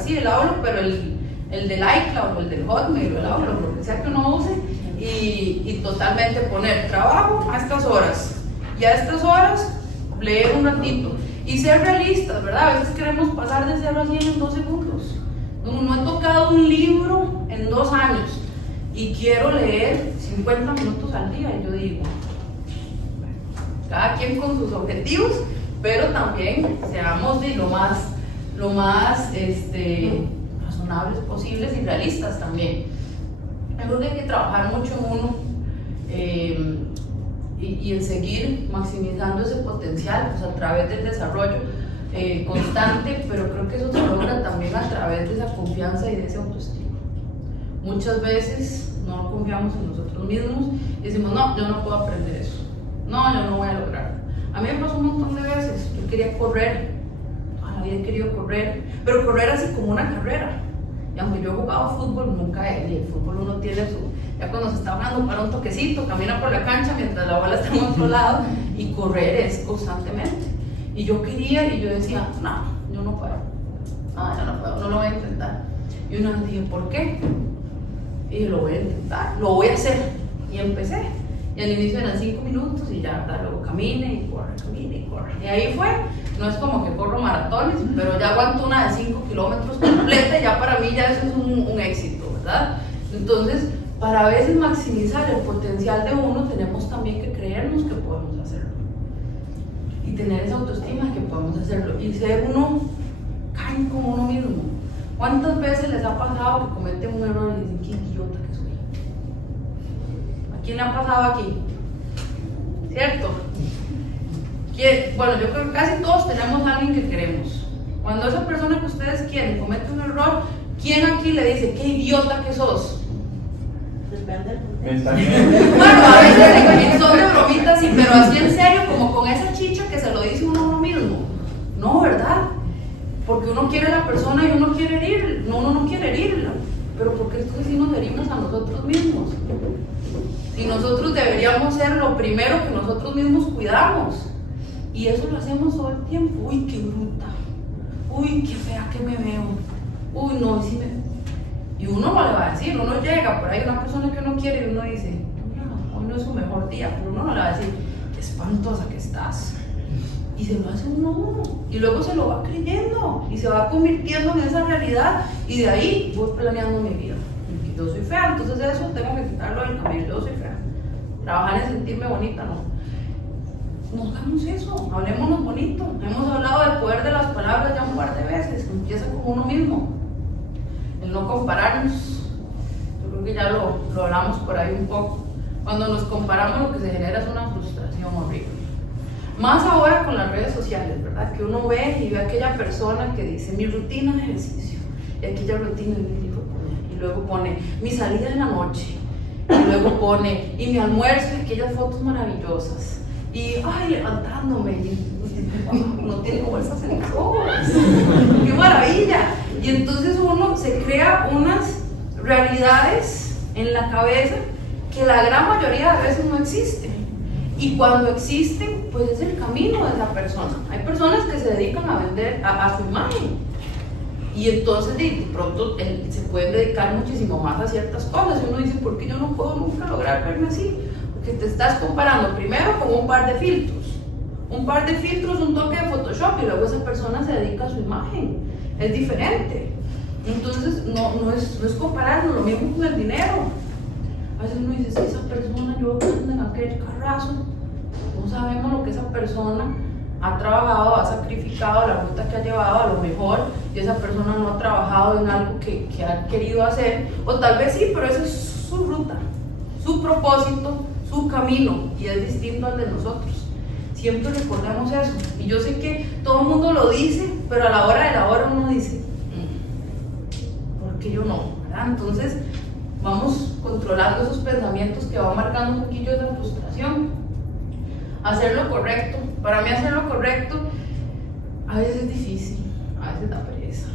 pero el del iCloud, o el del Hotmail, o el Outlook, lo que sea que uno use, y totalmente poner trabajo a estas horas, y a estas horas leer un ratito, y ser realistas, ¿verdad? A veces queremos pasar de 0 a 100 en 2 segundos. No he tocado un libro en 2 años, y quiero leer 50 minutos al día, y yo digo, cada quien con sus objetivos, pero también seamos de lo más razonables posibles y realistas también. Yo creo que hay que trabajar mucho en uno y en seguir maximizando ese potencial, pues, a través del desarrollo constante, pero creo que eso se logra también a través de esa confianza y de ese autoestima. Muchas veces no confiamos en nosotros mismos y decimos, no, yo no puedo aprender eso, no, yo no voy a lograr. A mí me pasó un montón de veces, yo quería correr, toda la vida he querido correr, pero correr así como una carrera. Y aunque yo he jugado fútbol, nunca el fútbol uno tiene ya cuando se está jugando para un toquecito, camina por la cancha mientras la bola está en otro lado, y correr es constantemente. Y yo quería, y yo decía, no, yo no puedo, yo no puedo, no lo voy a intentar. Y una vez dije, ¿por qué? Y lo voy a intentar, lo voy a hacer. Y empecé. Y al inicio eran 5 minutos y ya, ¿verdad? Luego camine y corre. Y ahí fue, no es como que corro maratones, pero ya aguanto una de 5 kilómetros completa y ya para mí ya eso es un éxito, ¿verdad? Entonces, para a veces maximizar el potencial de uno, tenemos también que creernos que podemos hacerlo. Y tener esa autoestima que podemos hacerlo. Y ser uno, caen con uno mismo. ¿Cuántas veces les ha pasado que cometen un error y dicen, qué idiota que soy? ¿A quién le ha pasado aquí? ¿Cierto? Bueno, yo creo que casi todos tenemos a alguien que queremos. Cuando esa persona que ustedes quieren comete un error, ¿quién aquí le dice, qué idiota que sos? Bueno, a veces son de bromitas, sí, pero así en serio, como con esa chicha que se lo dice uno a uno mismo. No, ¿verdad? Porque uno quiere a la persona y uno quiere herirla. No, uno no quiere herirla. Pero porque entonces sí nos herimos a nosotros mismos. Si nosotros deberíamos ser lo primero que nosotros mismos cuidamos. Y eso lo hacemos todo el tiempo. Uy, qué bruta. Uy, qué fea que me veo. Uy, no, sí me... Y uno no le va a decir, uno llega por ahí una persona que uno quiere y uno dice, hoy no es su mejor día, pero uno no le va a decir, qué espantosa que estás. Y se lo hace uno, y luego se lo va creyendo, y se va convirtiendo en esa realidad, y de ahí voy planeando mi vida. Yo soy fea, entonces eso tengo que quitarlo del camino, yo soy fea. Trabajar en sentirme bonita, no. No hagamos eso, hablémonos bonito. Hemos hablado del poder de las palabras ya un par de veces, empieza con uno mismo. El no compararnos, yo creo que ya lo hablamos por ahí un poco. Cuando nos comparamos lo que se genera es una frustración horrible. Más ahora con las redes sociales, ¿verdad? Que uno ve y ve a aquella persona que dice mi rutina de ejercicio, y aquella rutina y luego pone mi salida en la noche, y luego pone y mi almuerzo y aquellas fotos maravillosas, y ay, levantándome, no tiene bolsas en los ojos, ¡qué maravilla! Y entonces uno se crea unas realidades en la cabeza que la gran mayoría de veces no existen. Y cuando existen, pues es el camino de esa persona. Hay personas que se dedican a vender a su imagen. Y entonces de pronto se pueden dedicar muchísimo más a ciertas cosas. Y uno dice, ¿por qué yo no puedo nunca lograr verme así? Porque te estás comparando primero con un par de filtros. Un par de filtros, un toque de Photoshop, y luego esa persona se dedica a su imagen. Es diferente. Entonces no es compararnos, lo mismo con el dinero. A veces uno dice, si esa persona, yo ando en aquel carrazo, no sabemos lo que esa persona ha trabajado, ha sacrificado, la ruta que ha llevado, a lo mejor, y esa persona no ha trabajado en algo que ha querido hacer, o tal vez sí, pero esa es su ruta, su propósito, su camino, y es distinto al de nosotros. Siempre recordemos eso. Y yo sé que todo el mundo lo dice, pero a la hora de la hora uno dice, ¿por qué yo no? ¿Verdad? Entonces vamos controlando esos pensamientos que van marcando un poquillo esa frustración. Hacer lo correcto. Para mí hacer lo correcto a veces es difícil, a veces da pereza,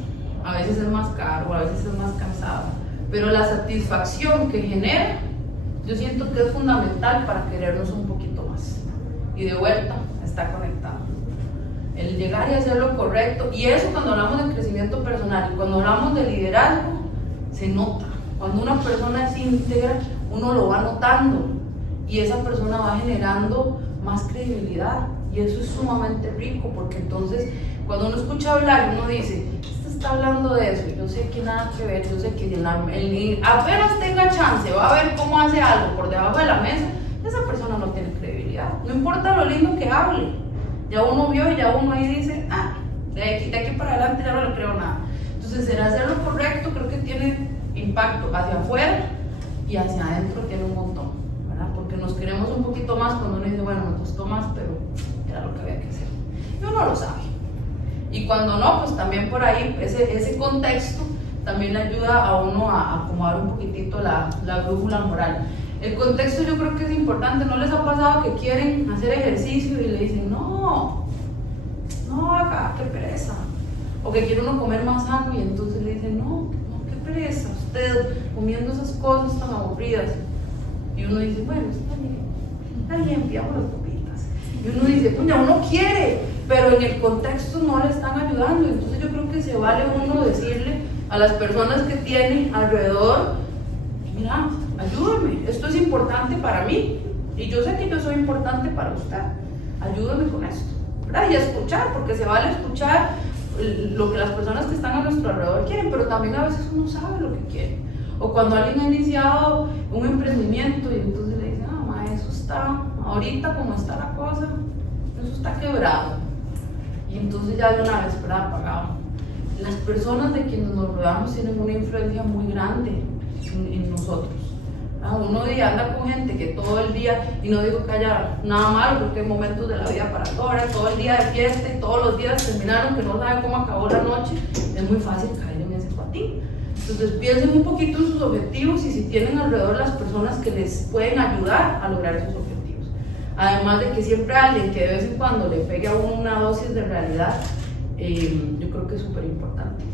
a veces es más caro, a veces es más cansado, pero la satisfacción que genera, yo siento que es fundamental para querernos un poquito más. Y de vuelta está conectado. El llegar y hacer lo correcto, y eso cuando hablamos de crecimiento personal y cuando hablamos de liderazgo, se nota. Cuando una persona es íntegra, uno lo va notando y esa persona va generando más credibilidad, y eso es sumamente rico, porque entonces cuando uno escucha hablar, uno dice, este está hablando de eso, y yo sé que nada que ver, yo sé que apenas tenga chance, va a ver cómo hace algo por debajo de la mesa, esa persona no tiene credibilidad, no importa lo lindo que hable, ya uno vio y ya uno ahí dice, de aquí para adelante ya no le creo nada. Entonces el hacer lo correcto creo que tiene impacto hacia afuera y hacia adentro tiene un montón, ¿verdad? Porque nos queremos un poquito más cuando uno dice, bueno, me costó más, pero era lo que había que hacer, y uno lo sabe. Y cuando no, pues también por ahí ese contexto también le ayuda a uno a acomodar un poquitito la brújula moral. El contexto yo creo que es importante. ¿No les ha pasado que quieren hacer ejercicio y le dicen, no haga, qué pereza? O que quiere uno comer más sano y entonces le dicen, no, qué pereza, usted comiendo esas cosas tan aburridas. Y uno dice, bueno, está bien, pidamos las papitas. Y uno dice, puña, uno quiere, pero en el contexto no le están ayudando. Entonces yo creo que se vale uno decirle a las personas que tienen alrededor, mira, ayúdame, esto es importante para mí y yo sé que yo soy importante para usted, ayúdame con esto, ¿verdad? Y escuchar, porque se vale escuchar lo que las personas que están a nuestro alrededor quieren, pero también a veces uno sabe lo que quiere. O cuando alguien ha iniciado un emprendimiento y entonces le dicen, ma, eso está, ahorita como está la cosa, eso está quebrado. Y entonces ya de una vez, ¿verdad? Apagado. Las personas de quienes nos rodeamos tienen una influencia muy grande en nosotros. Uno anda con gente que todo el día, y no digo que haya nada malo, porque hay momentos de la vida para todo el día de fiesta y todos los días terminaron, que no saben cómo acabó la noche, es muy fácil caer en ese patín. Entonces piensen un poquito en sus objetivos y si tienen alrededor las personas que les pueden ayudar a lograr esos objetivos. Además de que siempre alguien que de vez en cuando le pegue a uno una dosis de realidad, yo creo que es súper importante.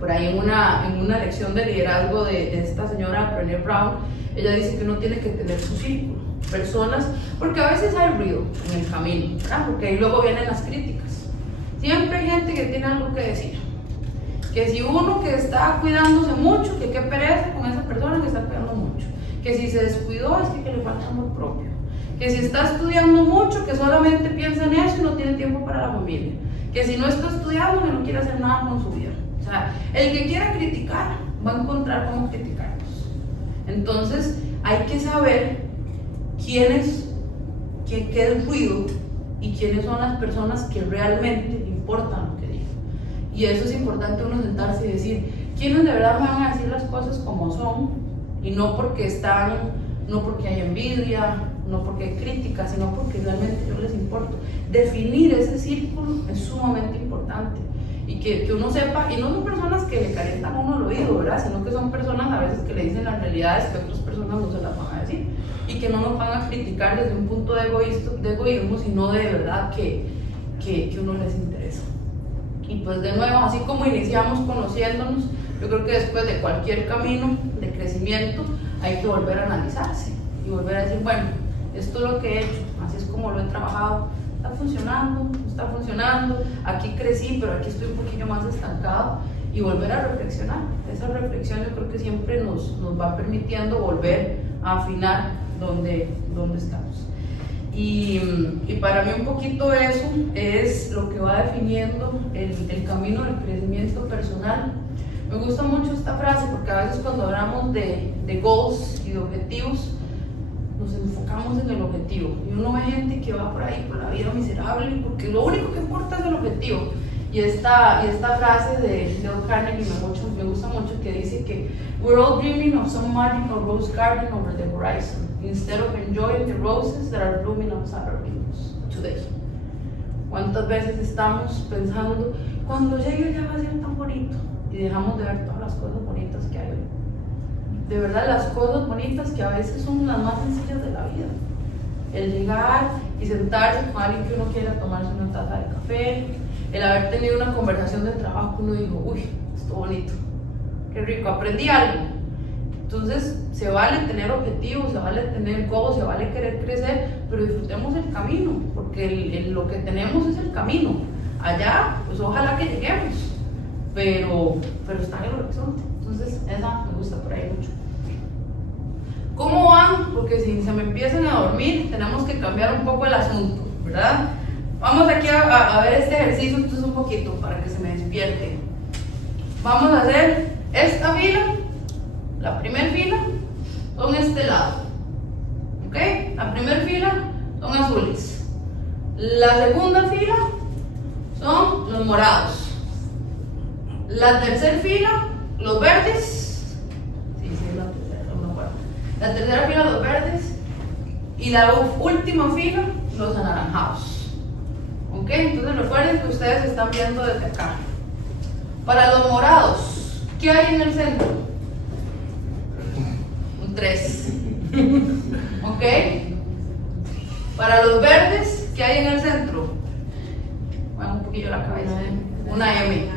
Por ahí en una lección de liderazgo de esta señora Brené Brown, ella dice que uno tiene que tener su círculo, personas, porque a veces hay ruido en el camino, ¿verdad? Porque ahí luego vienen las críticas. Siempre hay gente que tiene algo que decir, que si uno que está cuidándose mucho, que qué pereza con esa persona que está cuidando mucho, que si se descuidó es que le falta amor propio, que si está estudiando mucho, que solamente piensa en eso y no tiene tiempo para la familia, que si no está estudiando, que no quiere hacer nada con su vida. O sea, el que quiera criticar va a encontrar cómo criticarnos. Entonces hay que saber qué es ruido y quiénes son las personas que realmente importan lo que digo. Y eso es importante uno sentarse y decir, quiénes de verdad van a decir las cosas como son y no porque hay envidia, no porque hay crítica, sino porque realmente yo les importo. Definir ese círculo es sumamente importante. Y que uno sepa, y no son personas que le calientan a uno el oído, ¿verdad? Sino que son personas a veces que le dicen las realidades que otras personas no se las van a decir y que no nos van a criticar desde un punto de egoísmo, sino de verdad que uno les interesa. Y pues de nuevo, así como iniciamos conociéndonos, yo creo que después de cualquier camino de crecimiento hay que volver a analizarse y volver a decir, bueno, esto es lo que he hecho, así es como lo he trabajado. ¿Está funcionando? ¿No está funcionando? Aquí crecí, pero aquí estoy un poquillo más estancado y volver a reflexionar. Esa reflexión yo creo que siempre nos va permitiendo volver a afinar donde estamos. Y para mí un poquito eso es lo que va definiendo el camino del crecimiento personal. Me gusta mucho esta frase porque a veces cuando hablamos de goals y de objetivos, nos enfocamos en el objetivo y uno ve gente que va por ahí por la vida miserable porque lo único que importa es el objetivo. Y esta frase de Dale Carnegie me gusta mucho, que dice que we're all dreaming of some magical rose garden over the horizon instead of enjoying the roses that are blooming outside our windows today. ¿Cuántas veces estamos pensando, cuando llegue ya va a ser tan bonito? Y dejamos de ver todas las cosas bonitas que hay hoy. De verdad, las cosas bonitas que a veces son las más sencillas de la vida. El llegar y sentarse con alguien que uno quiera tomarse una taza de café, el haber tenido una conversación de trabajo, uno dijo, uy, esto bonito, qué rico, aprendí algo. Entonces, se vale tener objetivos, se vale tener goals, se vale querer crecer, pero disfrutemos el camino, porque lo que tenemos es el camino. Allá, pues ojalá que lleguemos, pero está en el horizonte. Entonces, esa me gusta por ahí mucho. ¿Cómo van? Porque si se me empiezan a dormir, tenemos que cambiar un poco el asunto, ¿verdad? Vamos aquí a ver este ejercicio entonces un poquito para que se me despierte. Vamos a hacer esta fila, la primera fila son este lado, ¿ok? La primera fila son azules, la segunda fila son los morados, la tercera fila los verdes, la tercera fila los verdes y la última fila los anaranjados. Ok, entonces recuerden que ustedes están viendo desde acá. Para los morados, ¿qué hay en el centro? Un 3. ¿Ok? Para los verdes, ¿qué hay en el centro? Muevan un poquillo la cabeza. Una M.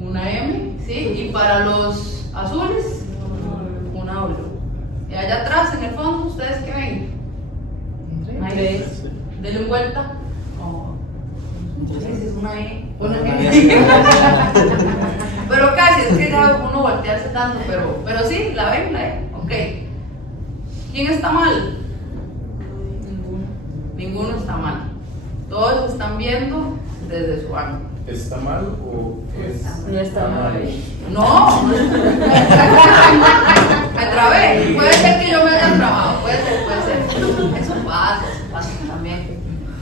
Una M, ¿sí? Y para los azules, una W. Y allá atrás, en el fondo, ¿ustedes qué ven? Ahí. Denle vuelta. Oh. Es una E. Una E. Pero casi, es que ya uno voltearse tanto, pero sí, la ven, la E. Ok. ¿Quién está mal? Ninguno está mal. Todos están viendo desde su ángulo. ¿Está mal o es? No está mal. No. Me trabé. Puede ser que yo me haya trabado. Puede ser. Eso pasa también.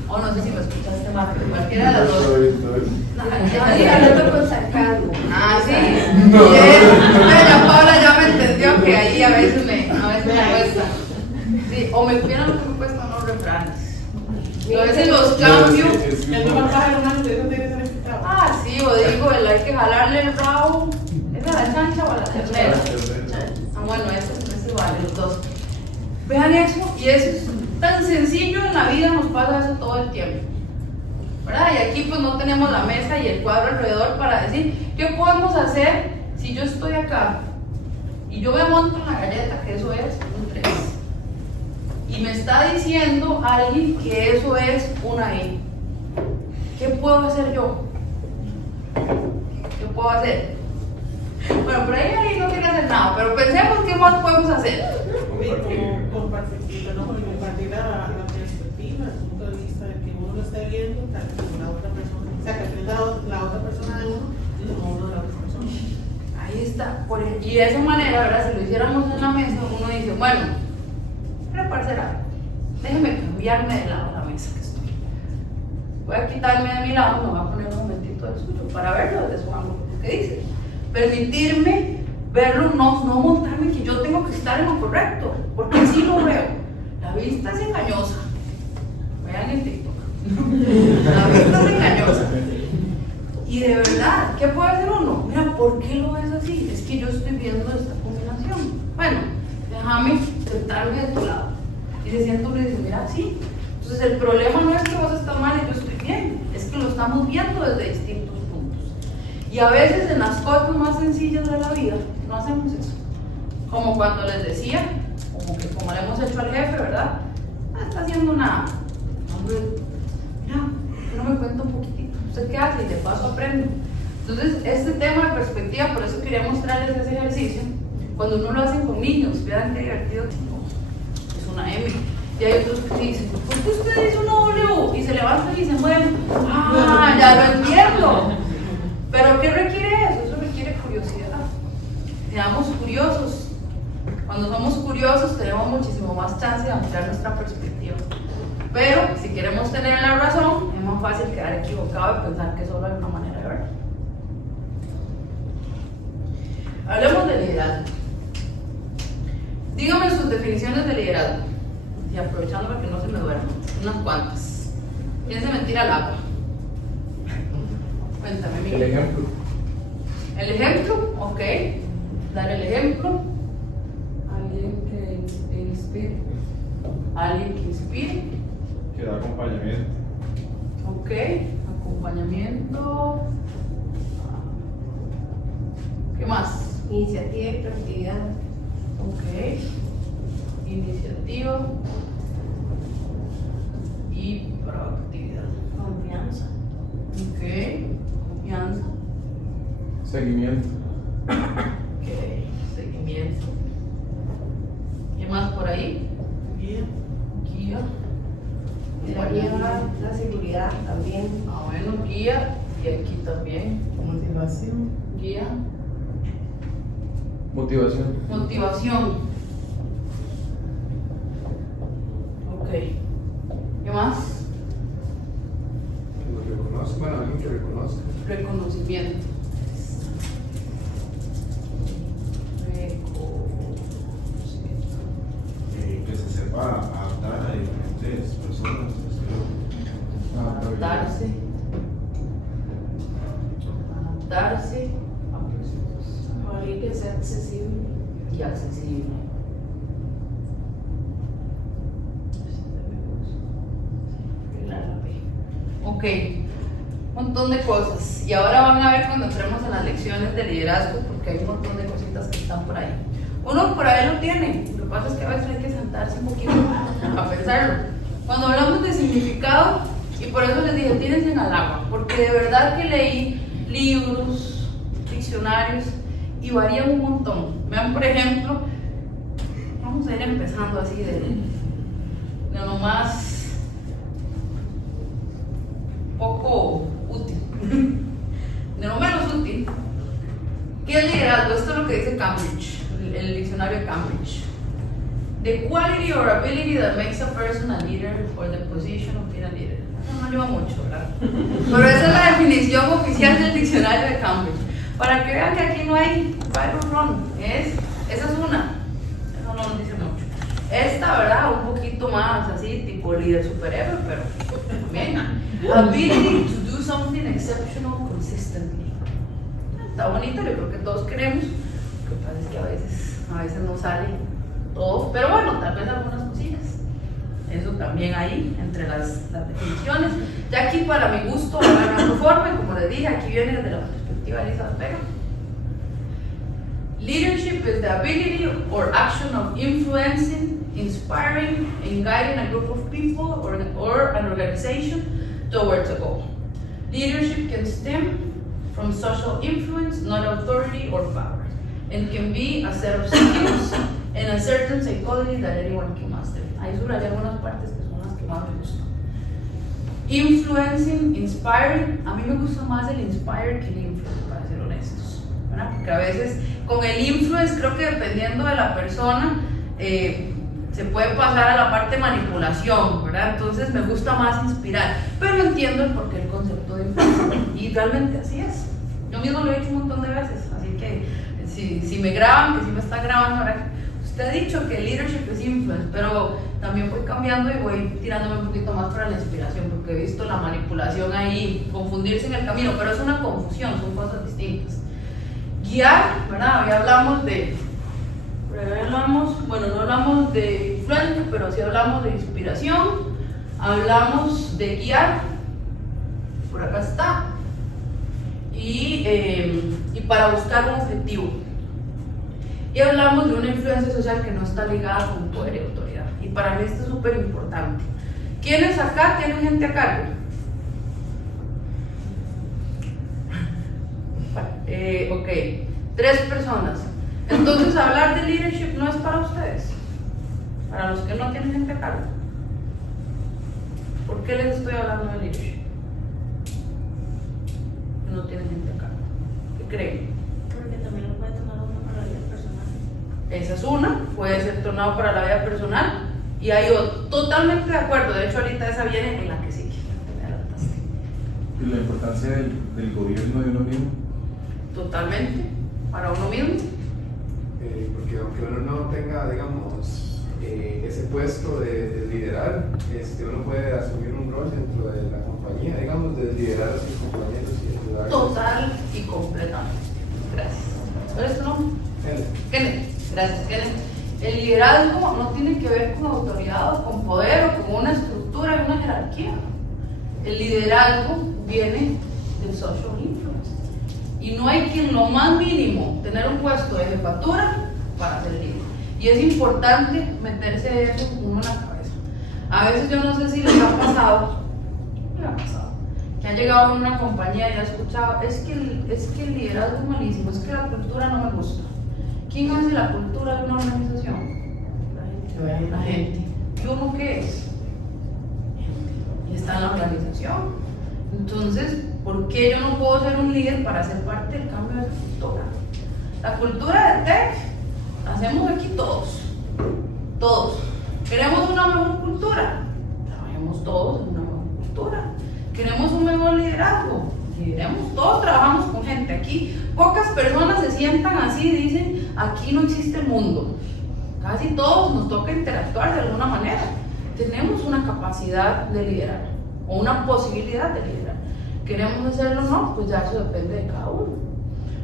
O no sé si me escuchaste mal, pero cualquiera de las dos. Así hablando con sarcasmo. Ah, sí. Pero ya Paula ya me entendió que ahí a veces me cuesta. Sí, o me vieron lo que me cuestan los refranes. A veces los cambio. Ah, sí, o digo, hay que jalarle el rabo. ¿Es a la chancha o a la ternera? Ah, bueno, ese vale, los dos. Vean eso, y eso es tan sencillo en la vida, nos pasa eso todo el tiempo. ¿Verdad? Y aquí pues no tenemos la mesa y el cuadro alrededor para decir, ¿qué podemos hacer si yo estoy acá? Y yo me monto en la galleta, que eso es un 3. Y me está diciendo alguien que eso es una E. ¿Qué puedo hacer yo? ¿Qué puedo hacer? Bueno, por ahí no quiero hacer nada, pero pensemos qué más podemos hacer. Compartir la perspectiva, el punto de vista de que uno lo esté viendo, tal como la otra persona. O sea, que es la otra persona de uno y no uno de la otra persona. Ahí está. Y de esa manera, ¿verdad? Si lo hiciéramos en la mesa, uno dice, bueno, parcera, déjeme cambiarme de lado de la mesa que estoy. Voy a quitarme de mi lado, me voy a poner un momentito del suyo para verlo desde su ángulo. ¿Qué dice? Permitirme verlo, no montarme que yo tengo que estar en lo correcto, porque así lo veo. La vista es engañosa. Vean el TikTok. La vista es engañosa. Y de verdad, ¿qué puede hacer uno? Mira, ¿por qué lo ves así? Es que yo estoy viendo esta combinación. Bueno, déjame sentarme de tu lado. Y se sienta uno y dice, mira, sí. Entonces el problema no es que vos estás mal y yo estoy bien, es que lo estamos viendo desde distintos puntos. Y a veces en las cosas más sencillas de la vida no hacemos eso. Como cuando les decía, como le hemos hecho al jefe, ¿verdad? Está haciendo una... Mira, no me cuenta un poquitito. ¿Usted qué hace? Y de paso aprendo. Entonces, este tema de perspectiva, por eso quería mostrarles ese ejercicio. Cuando uno lo hace con niños, vean qué divertido. Es una M. Y hay otros que dicen, ¿por qué usted dice una W? Y se levantan y se mueven. ¡Ah, ya lo entiendo! ¿Pero qué requiere eso? Eso requiere curiosidad. Seamos curiosos. Cuando somos curiosos tenemos muchísimo más chance de ampliar nuestra perspectiva. Pero si queremos tener la razón, es más fácil quedar equivocado y pensar que solo hay una manera de verlo. Hablemos de liderazgo. Díganme sus definiciones de liderazgo. Y aprovechando para que no se me duerman, unas cuantas. ¿Quién se me tira al agua? Cuéntame, Miguel. El ejemplo. ¿El ejemplo? Ok. Dar el ejemplo. Alguien que inspire. Alguien que inspire. Que da acompañamiento. Ok. Acompañamiento. ¿Qué más? Iniciativa y proactividad. Ok. Iniciativa y proactividad. Confianza. Ok. Confianza. Seguimiento. Ok. Seguimiento. ¿Qué más por ahí? Guía. Guía. La guía va la seguridad también. Ah, bueno, guía. Y aquí también. Motivación. Guía. Motivación. Motivación. Ok. ¿Qué más? Que lo reconozca. Bueno, alguien que reconozca. Reconocimiento. Que se sepa adaptar a diferentes personas. Adaptarse. Adaptarse a personas. Alguien que sea accesible. Y accesible. Ok, un montón de cosas. Y ahora van a ver cuando entremos en las lecciones de liderazgo, porque hay un montón de cositas que están por ahí. Uno por ahí lo tiene, lo que pasa es que a veces hay que sentarse un poquito a pensarlo. Cuando hablamos de significado, y por eso les dije, tírense al agua, porque de verdad que leí libros, diccionarios, y varían un montón. Vean, por ejemplo, vamos a ir empezando así de lo más poco útil, de lo menos útil. ¿Qué es liderazgo? Esto es lo que dice Cambridge, el diccionario de Cambridge. The quality or ability that makes a person a leader or the position of being a leader. No ayuda mucho, ¿verdad? Pero esa es la definición oficial del diccionario de Cambridge. Para que vean que aquí no hay right or wrong. Esa es una. Eso no nos dice mucho. Esta, ¿verdad? Un poquito más así, tipo líder superhéroe, pero bien. Ability to do something exceptional consistently. Está bonito, yo creo que todos queremos. Lo que pasa es que a veces no sale todo, pero bueno, tal vez algunas cosillas. Eso también ahí, entre las definiciones. Ya aquí, para mi gusto, agarrando forma, como les dije, aquí viene desde la perspectiva de Elizabeth Vega. Leadership is the ability or action of influencing, inspiring, and guiding a group of people or an organization towards a goal. Leadership can stem from social influence, not authority or power, and can be a set of skills and a certain psychology that anyone can master. Ahí subrayé algunas partes que son las que más me gustan. Influencing, inspiring. A mí me gusta más el inspire que el influence, para ser honestos, ¿verdad? Porque a veces con el influence creo que dependiendo de la persona se puede pasar a la parte de manipulación, ¿verdad? Entonces me gusta más inspirar, pero entiendo el porqué el concepto de influencia y realmente así es. Yo mismo lo he dicho un montón de veces, así que si me graban, que si me están grabando ahora, usted ha dicho que leadership es influence, pero también voy cambiando y voy tirándome un poquito más para la inspiración, porque he visto la manipulación ahí, confundirse en el camino, pero es una confusión, son cosas distintas. Guiar, ¿verdad? Hoy hablamos bueno, no hablamos de influencia, pero sí hablamos de inspiración, hablamos de guiar, por acá está, y para buscar un objetivo. Y hablamos de una influencia social que no está ligada con poder y autoridad. Y para mí esto es súper importante. ¿Quiénes acá tienen gente a cargo? Ok, 3 personas. Entonces hablar de leadership no es para ustedes, para los que no tienen gente a cargo. ¿Por qué les estoy hablando de leadership? Que no tienen gente a cargo. ¿Qué creen? Porque también lo puede tomar uno para la vida personal. Esa es una, puede ser tornado para la vida personal. Y hay otro, totalmente de acuerdo. De hecho, ahorita esa viene en la que sí que me adelantaste. ¿Y la importancia del gobierno de uno mismo? Totalmente, para uno mismo. Porque aunque uno no tenga, digamos, ese puesto de liderar, uno puede asumir un rol dentro de la compañía, digamos, de liderar a sus compañeros y ayudarlos. Total y completamente. Gracias. ¿Cuál es tu nombre? Kenneth. Gracias, Kenneth. El liderazgo no tiene que ver con autoridad o con poder o con una estructura y una jerarquía. El liderazgo viene del social influence. Y no hay que en lo más mínimo tener un puesto de jefatura para ser líder. Y es importante meterse eso uno en la cabeza. A veces yo no sé si les ha pasado, que han llegado a una compañía y han escuchado, es que el liderazgo es malísimo, es que la cultura no me gusta. ¿Quién hace la cultura de una organización? La gente. ¿Y uno qué es? Y está en la organización. Entonces, ¿por qué yo no puedo ser un líder para ser parte del cambio de esa cultura? La cultura de tech la hacemos aquí todos. Todos. ¿Queremos una mejor cultura? Trabajemos todos en una mejor cultura. ¿Queremos un mejor liderazgo? Lideremos. Todos trabajamos con gente. Aquí pocas personas se sientan así y dicen, aquí no existe el mundo. Casi todos nos toca interactuar de alguna manera. Tenemos una capacidad de liderar o una posibilidad de liderar. ¿Queremos hacerlo o no? Pues ya eso depende de cada uno.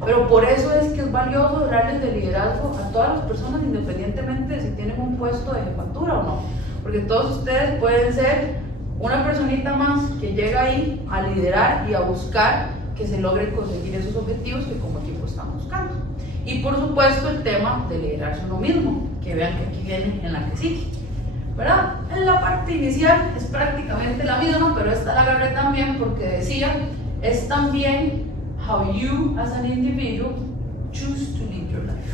Pero por eso es que es valioso hablarles de liderazgo a todas las personas, independientemente de si tienen un puesto de jefatura o no. Porque todos ustedes pueden ser una personita más que llega ahí a liderar y a buscar que se logren conseguir esos objetivos que como equipo estamos buscando. Y por supuesto el tema de liderarse uno mismo, que vean que aquí viene en la que sigue, ¿verdad? En la parte inicial es prácticamente la misma, pero esta la agarré también porque decía, es también how you as an individual choose to live your life,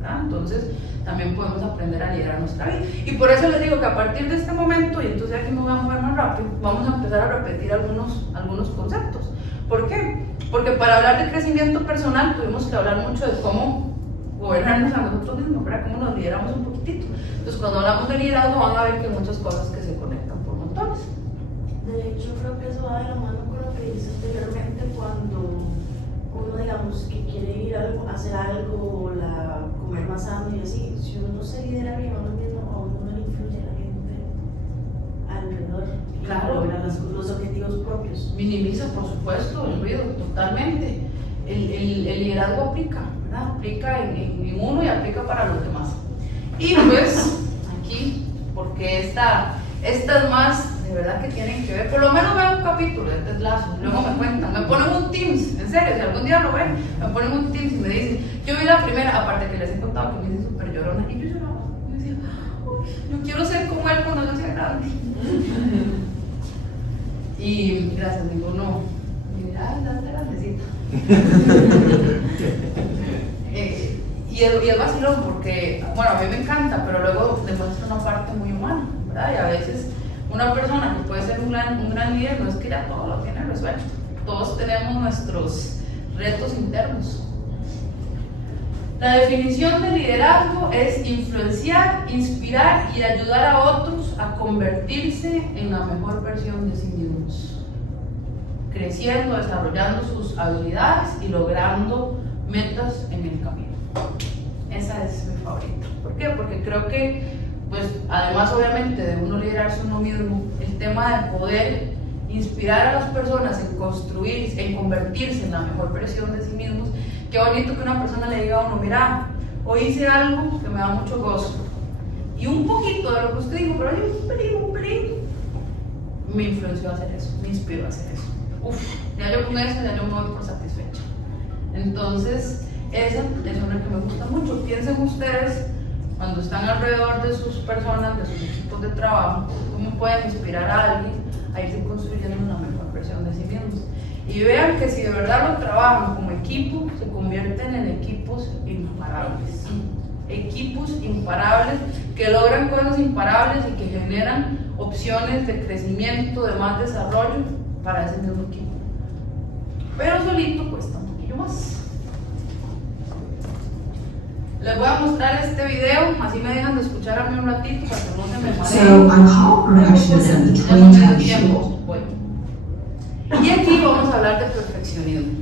¿verdad? Entonces también podemos aprender a liderar nuestra vida. Y por eso les digo que a partir de este momento, y entonces aquí me voy a mover más rápido, vamos a empezar a repetir algunos conceptos. ¿Por qué? Porque para hablar de crecimiento personal tuvimos que hablar mucho de cómo gobernarnos a nosotros mismos, ¿verdad? Cómo nos lideramos un poquitito. Entonces cuando hablamos de liderazgo van a ver que hay muchas cosas que se conectan por montones. De hecho, creo que eso va de la mano con lo que dice anteriormente, cuando uno, digamos, que quiere ir a hacer algo, comer más sano y así, si uno no se lidera bien a uno mismo, a uno no le influye a la gente alrededor. Claro. Lograr los objetivos propios. Minimiza, por supuesto, el ruido, totalmente. El liderazgo aplica, ¿verdad? Aplica en uno y aplica para los demás. Y pues, aquí, porque esta es más, de verdad que tienen que ver, por lo menos vean un capítulo de Ted Lasso, luego me cuentan, me ponen un Teams, en serio, si algún día lo ven, me ponen un Teams y me dicen, yo vi la primera, aparte que les he contado que me hice súper llorona, y yo lloraba, yo decía, uy, yo quiero ser como él cuando yo sea grande. Y gracias, ninguno, ay, date grandecita. Y es vacilón porque, bueno, a mí me encanta, pero luego demuestra una parte muy humana, ¿verdad? Y a veces una persona que puede ser un gran líder no es que ya todo lo tiene resuelto. Todos tenemos nuestros retos internos. La definición de liderazgo es influenciar, inspirar y ayudar a otros a convertirse en la mejor versión de sí mismos, creciendo, desarrollando sus habilidades y logrando metas en el camino. Esa es mi favorita. ¿Por qué? Porque creo que, pues, además obviamente de uno liderarse uno mismo, el tema de poder inspirar a las personas en construir, en convertirse en la mejor versión de sí mismos. Qué bonito que una persona le diga a uno, mira, hoy hice algo que me da mucho gozo. Y un poquito de lo que usted dijo, pero hay un pelín, me influenció a hacer eso, me inspiró a hacer eso. Uf, ya yo con eso, ya yo me voy por satisfecha. Entonces, esa es una que me gusta mucho. Piensen ustedes, cuando están alrededor de sus personas, de sus equipos de trabajo, cómo pueden inspirar a alguien a irse construyendo una mejor versión de sí mismos. Y vean que si de verdad lo trabajan como equipo, se convierten en equipos imparables. Equipos imparables que logran cosas imparables y que generan opciones de crecimiento, de más desarrollo para ese mismo equipo. Pero solito cuesta un poquillo más. Les voy a mostrar este video, así me dejan de escuchar a mí un ratito para que no se me mareen. So I call perfectionism the twin-toed shield. Y aquí vamos a hablar de perfeccionismo.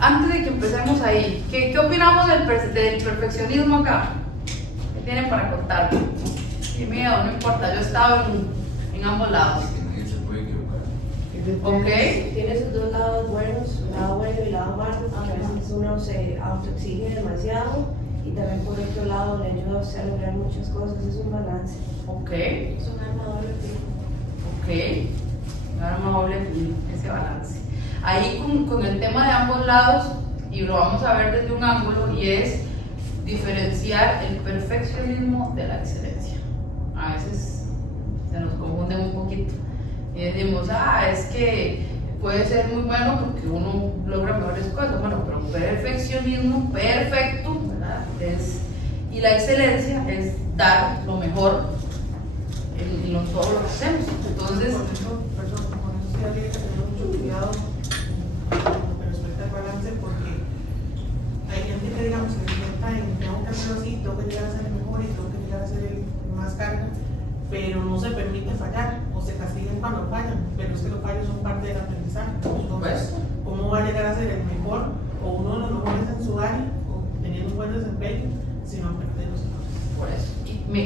Antes de que empecemos ahí, ¿qué opinamos del perfeccionismo acá? ¿Qué tienen para contarme? Y miedo, no importa, yo he estado en ambos lados. Nadie se puede equivocar. Ok. Tiene sus dos lados buenos, el lado bueno y el lado malo. A veces uno se autoexige demasiado y también por otro lado le ayuda a usted a lograr muchas cosas. Es un balance. Ok. Es un arma doble filo. Ok. Ahora me doble ese balance. Ahí con el tema de ambos lados, y lo vamos a ver desde un ángulo, y es diferenciar el perfeccionismo de la excelencia. A veces se nos confunden un poquito y decimos, es que puede ser muy bueno porque uno logra mejores cosas. Bueno, pero perfeccionismo perfecto, ¿verdad? Y la excelencia es dar lo mejor en todo lo que hacemos. Entonces, Con eso sí habría que tener mucho cuidado con respecto al balance, porque hay gente que, digamos, que intenta en tengo que hacerlo así, tengo que llegar a ser el mejor y tengo que llegar a ser el más carga, pero no se permite fallar o se castigan cuando fallan, pero es que los fallos son parte del aprendizaje. Entonces, ¿cómo va a llegar a ser el mejor o uno de los mejores en su área o teniendo un buen desempeño si no aprende los errores? por eso.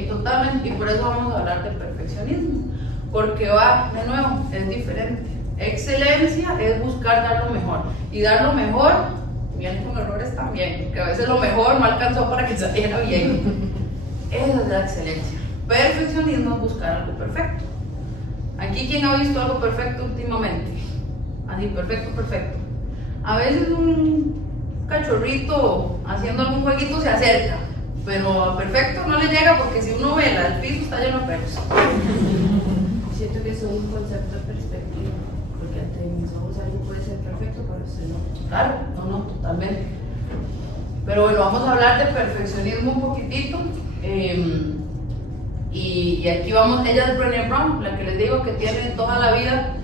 Totalmente, y por eso vamos a hablar del perfeccionismo, porque va, de nuevo, es diferente. Excelencia es buscar dar lo mejor, y dar lo mejor viene con errores también, porque a veces lo mejor no alcanzó para que saliera bien. Esa es la excelencia. Perfeccionismo es buscar algo perfecto. Aquí, ¿quién ha visto algo perfecto últimamente? Así, perfecto, perfecto. A veces un cachorrito haciendo algún jueguito se acerca, pero a perfecto no le llega porque si uno ve el piso está lleno de perros. Siento que es un concepto de perspectiva, porque ante mis ojos algo puede ser perfecto, pero usted no. Claro, no, totalmente. Pero bueno, vamos a hablar de perfeccionismo un poquitito. Y aquí vamos, ella es Brené Brown, la que les digo que tiene toda la vida,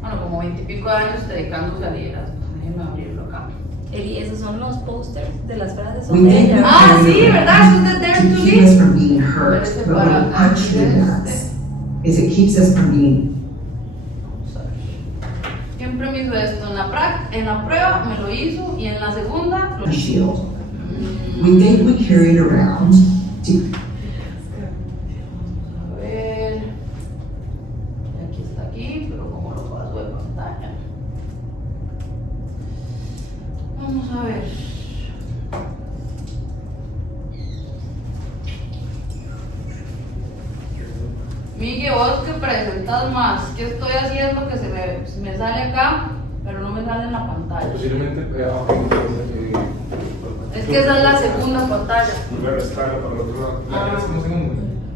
bueno, como 20 y pico de años dedicándose a liderazgo. Déjenme abrirlo acá. Y esos son los posters de las frases We son de think ella. Ah, sí, ¿verdad? Eso es de Dare to to keep us Lead. from being hurt, but what it actually does is it keeps us from being Siempre me hizo esto, en la prueba me lo hizo y en la segunda lo a hizo. shield. We think we carry it around to A ver, aquí está aquí, pero como lo paso de pantalla. Vamos a ver. Miguel, vos que presentas más, ¿qué estoy haciendo que se me sale acá, pero no me sale en la pantalla? Posiblemente, Es que esa es la segunda pantalla. Claro, es claro, para el otro lado. ¿La quieres como segundo?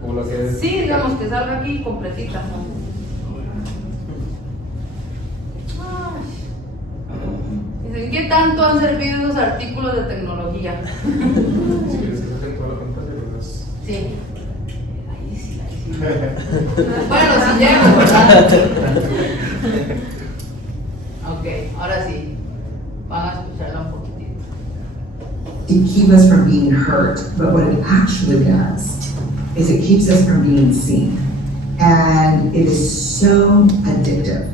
¿O la que es? Sí, digamos que salga aquí completita. Ay. Dicen, ¿qué tanto han servido esos artículos de tecnología? Si quieres que saque toda la pantalla, pues. Sí. Ahí sí, ahí sí. Bueno, si llego, ¿verdad? Ok, ahora sí. Van a escucharla un poquitito. to keep us from being hurt, but what it actually does is it keeps us from being seen. And it is so addictive.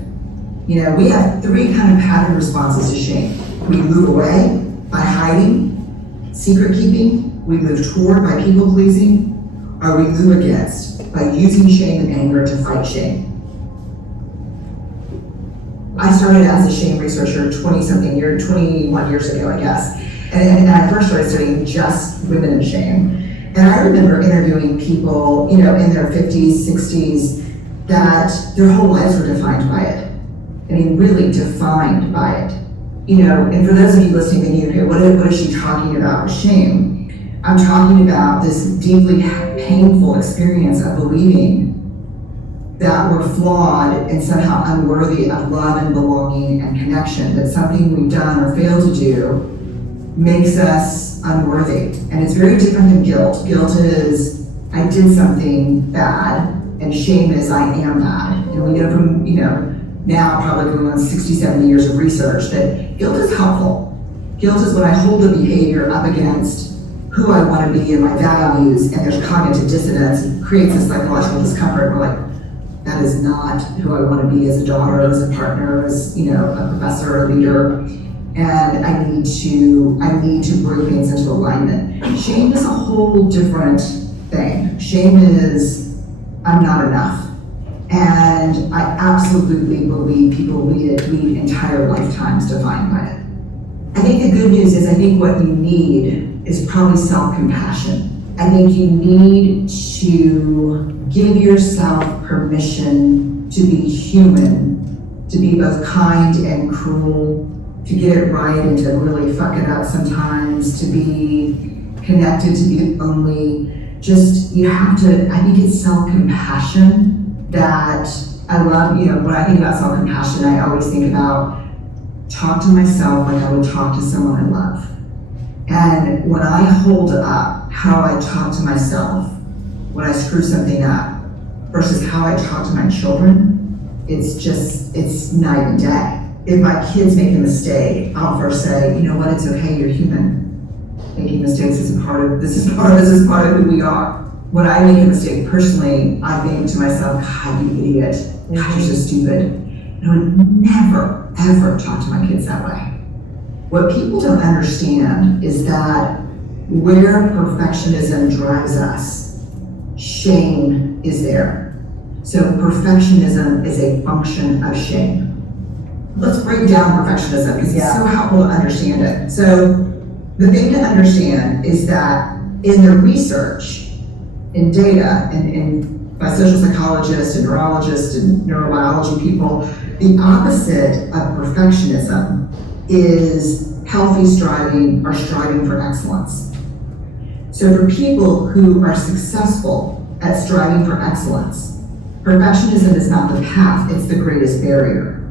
You know, we have three kind of pattern responses to shame. We move away by hiding, secret keeping, we move toward by people pleasing, or we move against by using shame and anger to fight shame. I started as a shame researcher 21 years ago, I guess. And I first started studying just women and shame. And I remember interviewing people, you know, in their 50s, 60s, that their whole lives were defined by it. I mean, really defined by it. You know, and for those of you listening thinking, okay, what is she talking about with shame? I'm talking about this deeply painful experience of believing that we're flawed and somehow unworthy of love and belonging and connection, that something we've done or failed to do makes us unworthy. And it's very different than guilt. Guilt is, I did something bad, and shame is, I am bad. And we know from, you know, now probably going on 60, 70 years of research that guilt is helpful. Guilt is when I hold the behavior up against who I want to be and my values, and there's cognitive dissonance, it creates a psychological discomfort. We're like, that is not who I want to be as a daughter, as a partner, as, you know, a professor, a leader. And I need to bring things into alignment. Shame is a whole different thing. Shame is, I'm not enough. And I absolutely believe people lead entire lifetimes defined by it. I think the good news is I think what you need is probably self-compassion. I think you need to give yourself permission to be human, to be both kind and cruel, to get it right and to really fuck it up sometimes, to be connected, to be lonely. Just, you have to, I think it's self-compassion that I love. You know, when I think about self-compassion, I always think about talk to myself like I would talk to someone I love. And when I hold up how I talk to myself when I screw something up versus how I talk to my children, it's night and day. If my kids make a mistake, I'll first say, you know what, it's okay, you're human. Making mistakes is part of who we are. When I make a mistake personally, I think to myself, God, you idiot. God, you're so stupid. And I would never, ever talk to my kids that way. What people don't understand is that where perfectionism drives us, shame is there. So perfectionism is a function of shame. Let's break down perfectionism because it's so helpful to understand it. So the thing to understand is that in the research, in data, and by social psychologists and neurologists and neurobiology people, the opposite of perfectionism is healthy striving or striving for excellence. So for people who are successful at striving for excellence, perfectionism is not the path, it's the greatest barrier.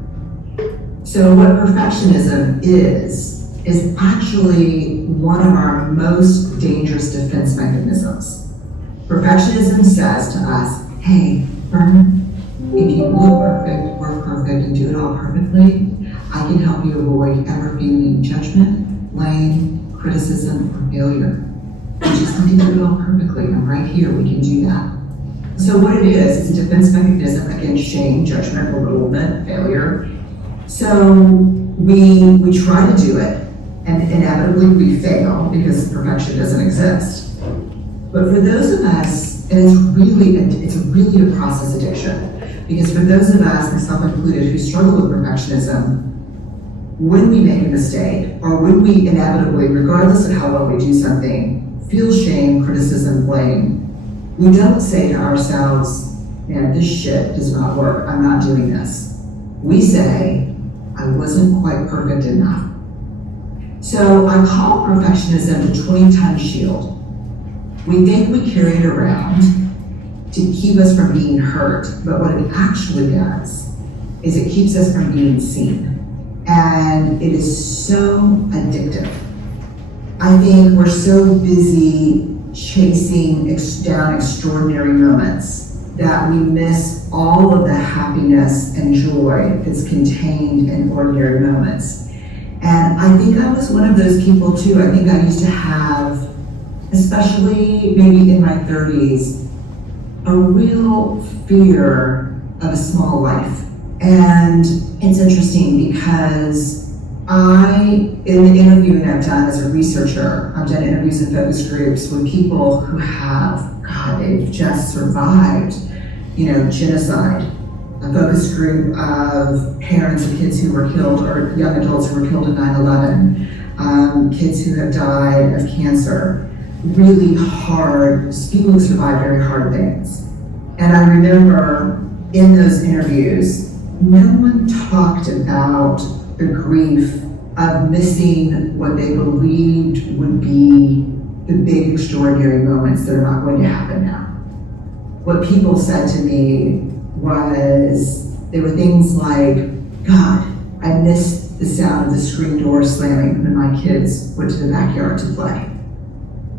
So what perfectionism is actually one of our most dangerous defense mechanisms. Perfectionism says to us, hey, Vern, if you look perfect, work perfect, and do it all perfectly, I can help you avoid ever feeling judgment, blame, criticism, or failure. You just need to do it all perfectly. I'm right here, we can do that. So what it is, it's a defense mechanism against shame, judgment, belittlement, failure. So we try to do it, and inevitably we fail because perfection doesn't exist. But for those of us, and it's really a process addiction, because for those of us, myself included, who struggle with perfectionism, when we make a mistake, or when we inevitably, regardless of how well we do something, feel shame, criticism, blame, we don't say to ourselves, man, this shit does not work, I'm not doing this. We say, I wasn't quite perfect enough. So I call perfectionism the 20-ton shield. We think we carry it around to keep us from being hurt, but what it actually does is it keeps us from being seen. And it is so addictive. I think we're so busy chasing down extraordinary moments that we miss all of the happiness and joy that's contained in ordinary moments. And I think I was one of those people too. I think I used to have, especially maybe in my 30s, a real fear of a small life. And it's interesting because in the interviewing I've done as a researcher, I've done interviews and focus groups with people who have, they've just survived, genocide. A focus group of parents of kids who were killed, or young adults who were killed in 9/11, kids who have died of cancer. Really hard, people who survived very hard things. And I remember in those interviews, no one talked about the grief of missing what they believed would be the big extraordinary moments that are not going to happen now. What people said to me there were things like, God, I missed the sound of the screen door slamming when my kids went to the backyard to play.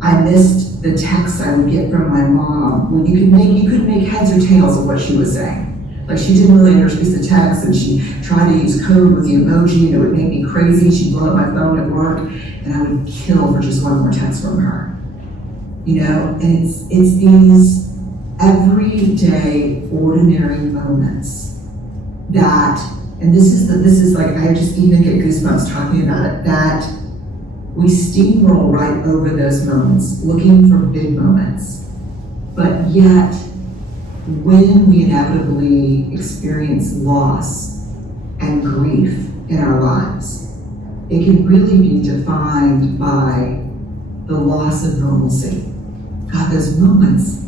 I missed the texts I would get from my mom when you couldn't make heads or tails of what she was saying. Like, she didn't really understand the text, and she tried to use code with the emoji, and it would make me crazy. She'd blow up my phone at work, and I would kill for just one more text from her. And it's these everyday, ordinary moments that, and this is like, I just even get goosebumps talking about it, that we steamroll right over those moments, looking for big moments. But yet, when we inevitably experience loss and grief in our lives, it can really be defined by the loss of normalcy. God, those moments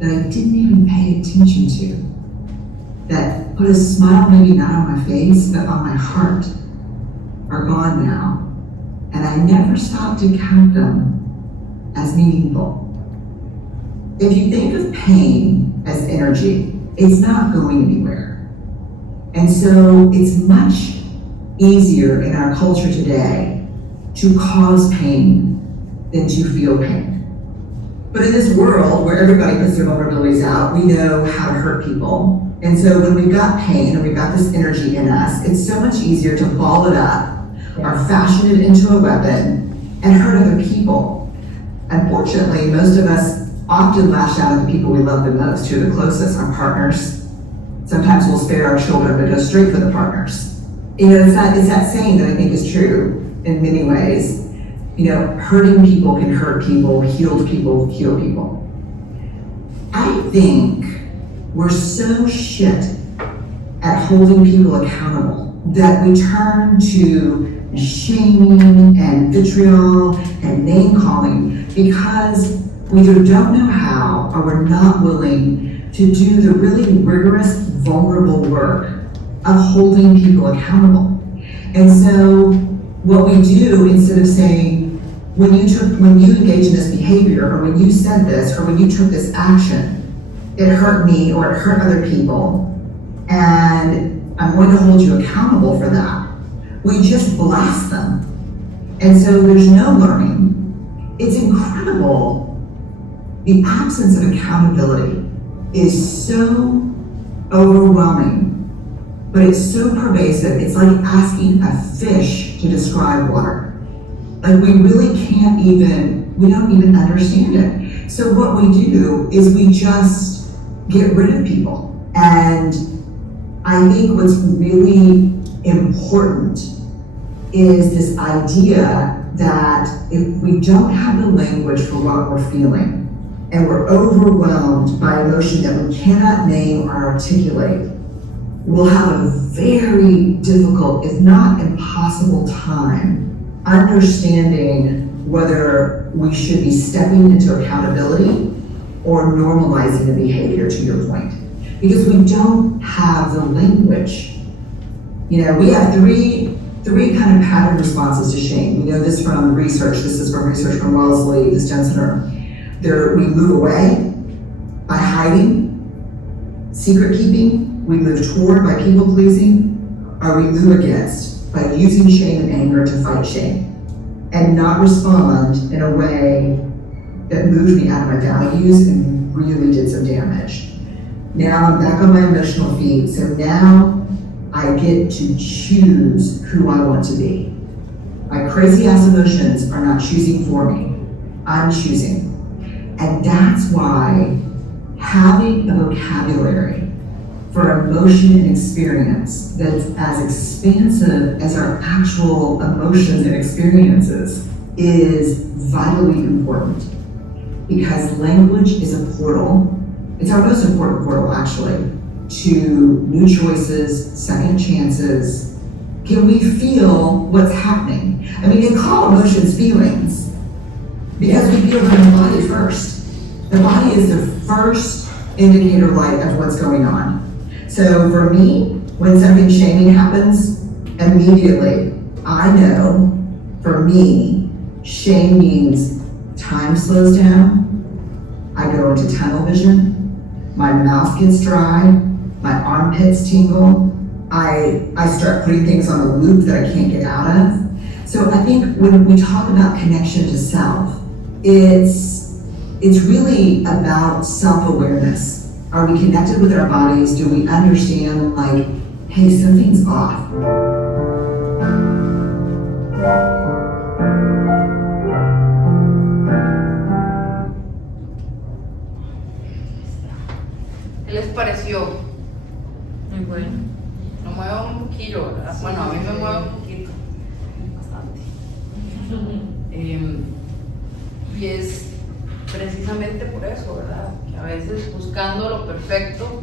that I didn't even pay attention to, that put a smile maybe not on my face, but on my heart, are gone now. And I never stopped to count them as meaningful. If you think of pain as energy, it's not going anywhere. And so it's much easier in our culture today to cause pain than to feel pain. But in this world where everybody puts their vulnerabilities out, we know how to hurt people. And so when we've got pain and we've got this energy in us, it's so much easier to ball it up or fashion it into a weapon and hurt other people. Unfortunately, most of us often lash out at the people we love the most, who are the closest, our partners. Sometimes we'll spare our children, but go straight for the partners. It's that saying that I think is true in many ways. Hurting people can hurt people, healed people heal people. I think we're so shit at holding people accountable that we turn to shaming and vitriol and name calling because We either don't know how, or we're not willing to do the really rigorous, vulnerable work of holding people accountable. And so what we do, instead of saying, when you engage in this behavior, or when you said this, or when you took this action, it hurt me or it hurt other people, and I'm going to hold you accountable for that. We just blast them. And so there's no learning. It's incredible. The absence of accountability is so overwhelming, but it's so pervasive. It's like asking a fish to describe water. Like we really we don't even understand it. So what we do is we just get rid of people. And I think what's really important is this idea that if we don't have the language for what we're feeling, and we're overwhelmed by emotion that we cannot name or articulate, we'll have a very difficult, if not impossible, time understanding whether we should be stepping into accountability or normalizing the behavior, to your point. Because we don't have the language. You know, we have three kind of pattern responses to shame. We know this from research. This is from research from Wellesley, the STEM Center. We move away by hiding, secret keeping. We move toward by people pleasing, or we move against by using shame and anger to fight shame and not respond in a way that moved me out of my values and really did some damage. Now I'm back on my emotional feet, so now I get to choose who I want to be. My crazy ass emotions are not choosing for me. I'm choosing. And that's why having a vocabulary for emotion and experience that's as expansive as our actual emotions and experiences is vitally important. Because language is a portal. It's our most important portal, actually, to new choices, second chances. Can we feel what's happening? I mean, they call emotions feelings because we feel them in the body first. The body is the first indicator light of what's going on. So for me, when something shaming happens, immediately I know, for me, shame means time slows down, I go into tunnel vision, my mouth gets dry, my armpits tingle, I start putting things on a loop that I can't get out of. So I think when we talk about connection to self, it's really about self-awareness. Are we connected with our bodies? Do we understand, like, hey, something's off? ¿Qué les pareció? Muy bueno. Lo muevo un poquillo, ¿verdad? Bueno, a mí me mueve un poquito, bastante. Y es precisamente por eso, ¿verdad? Que a veces buscando lo perfecto,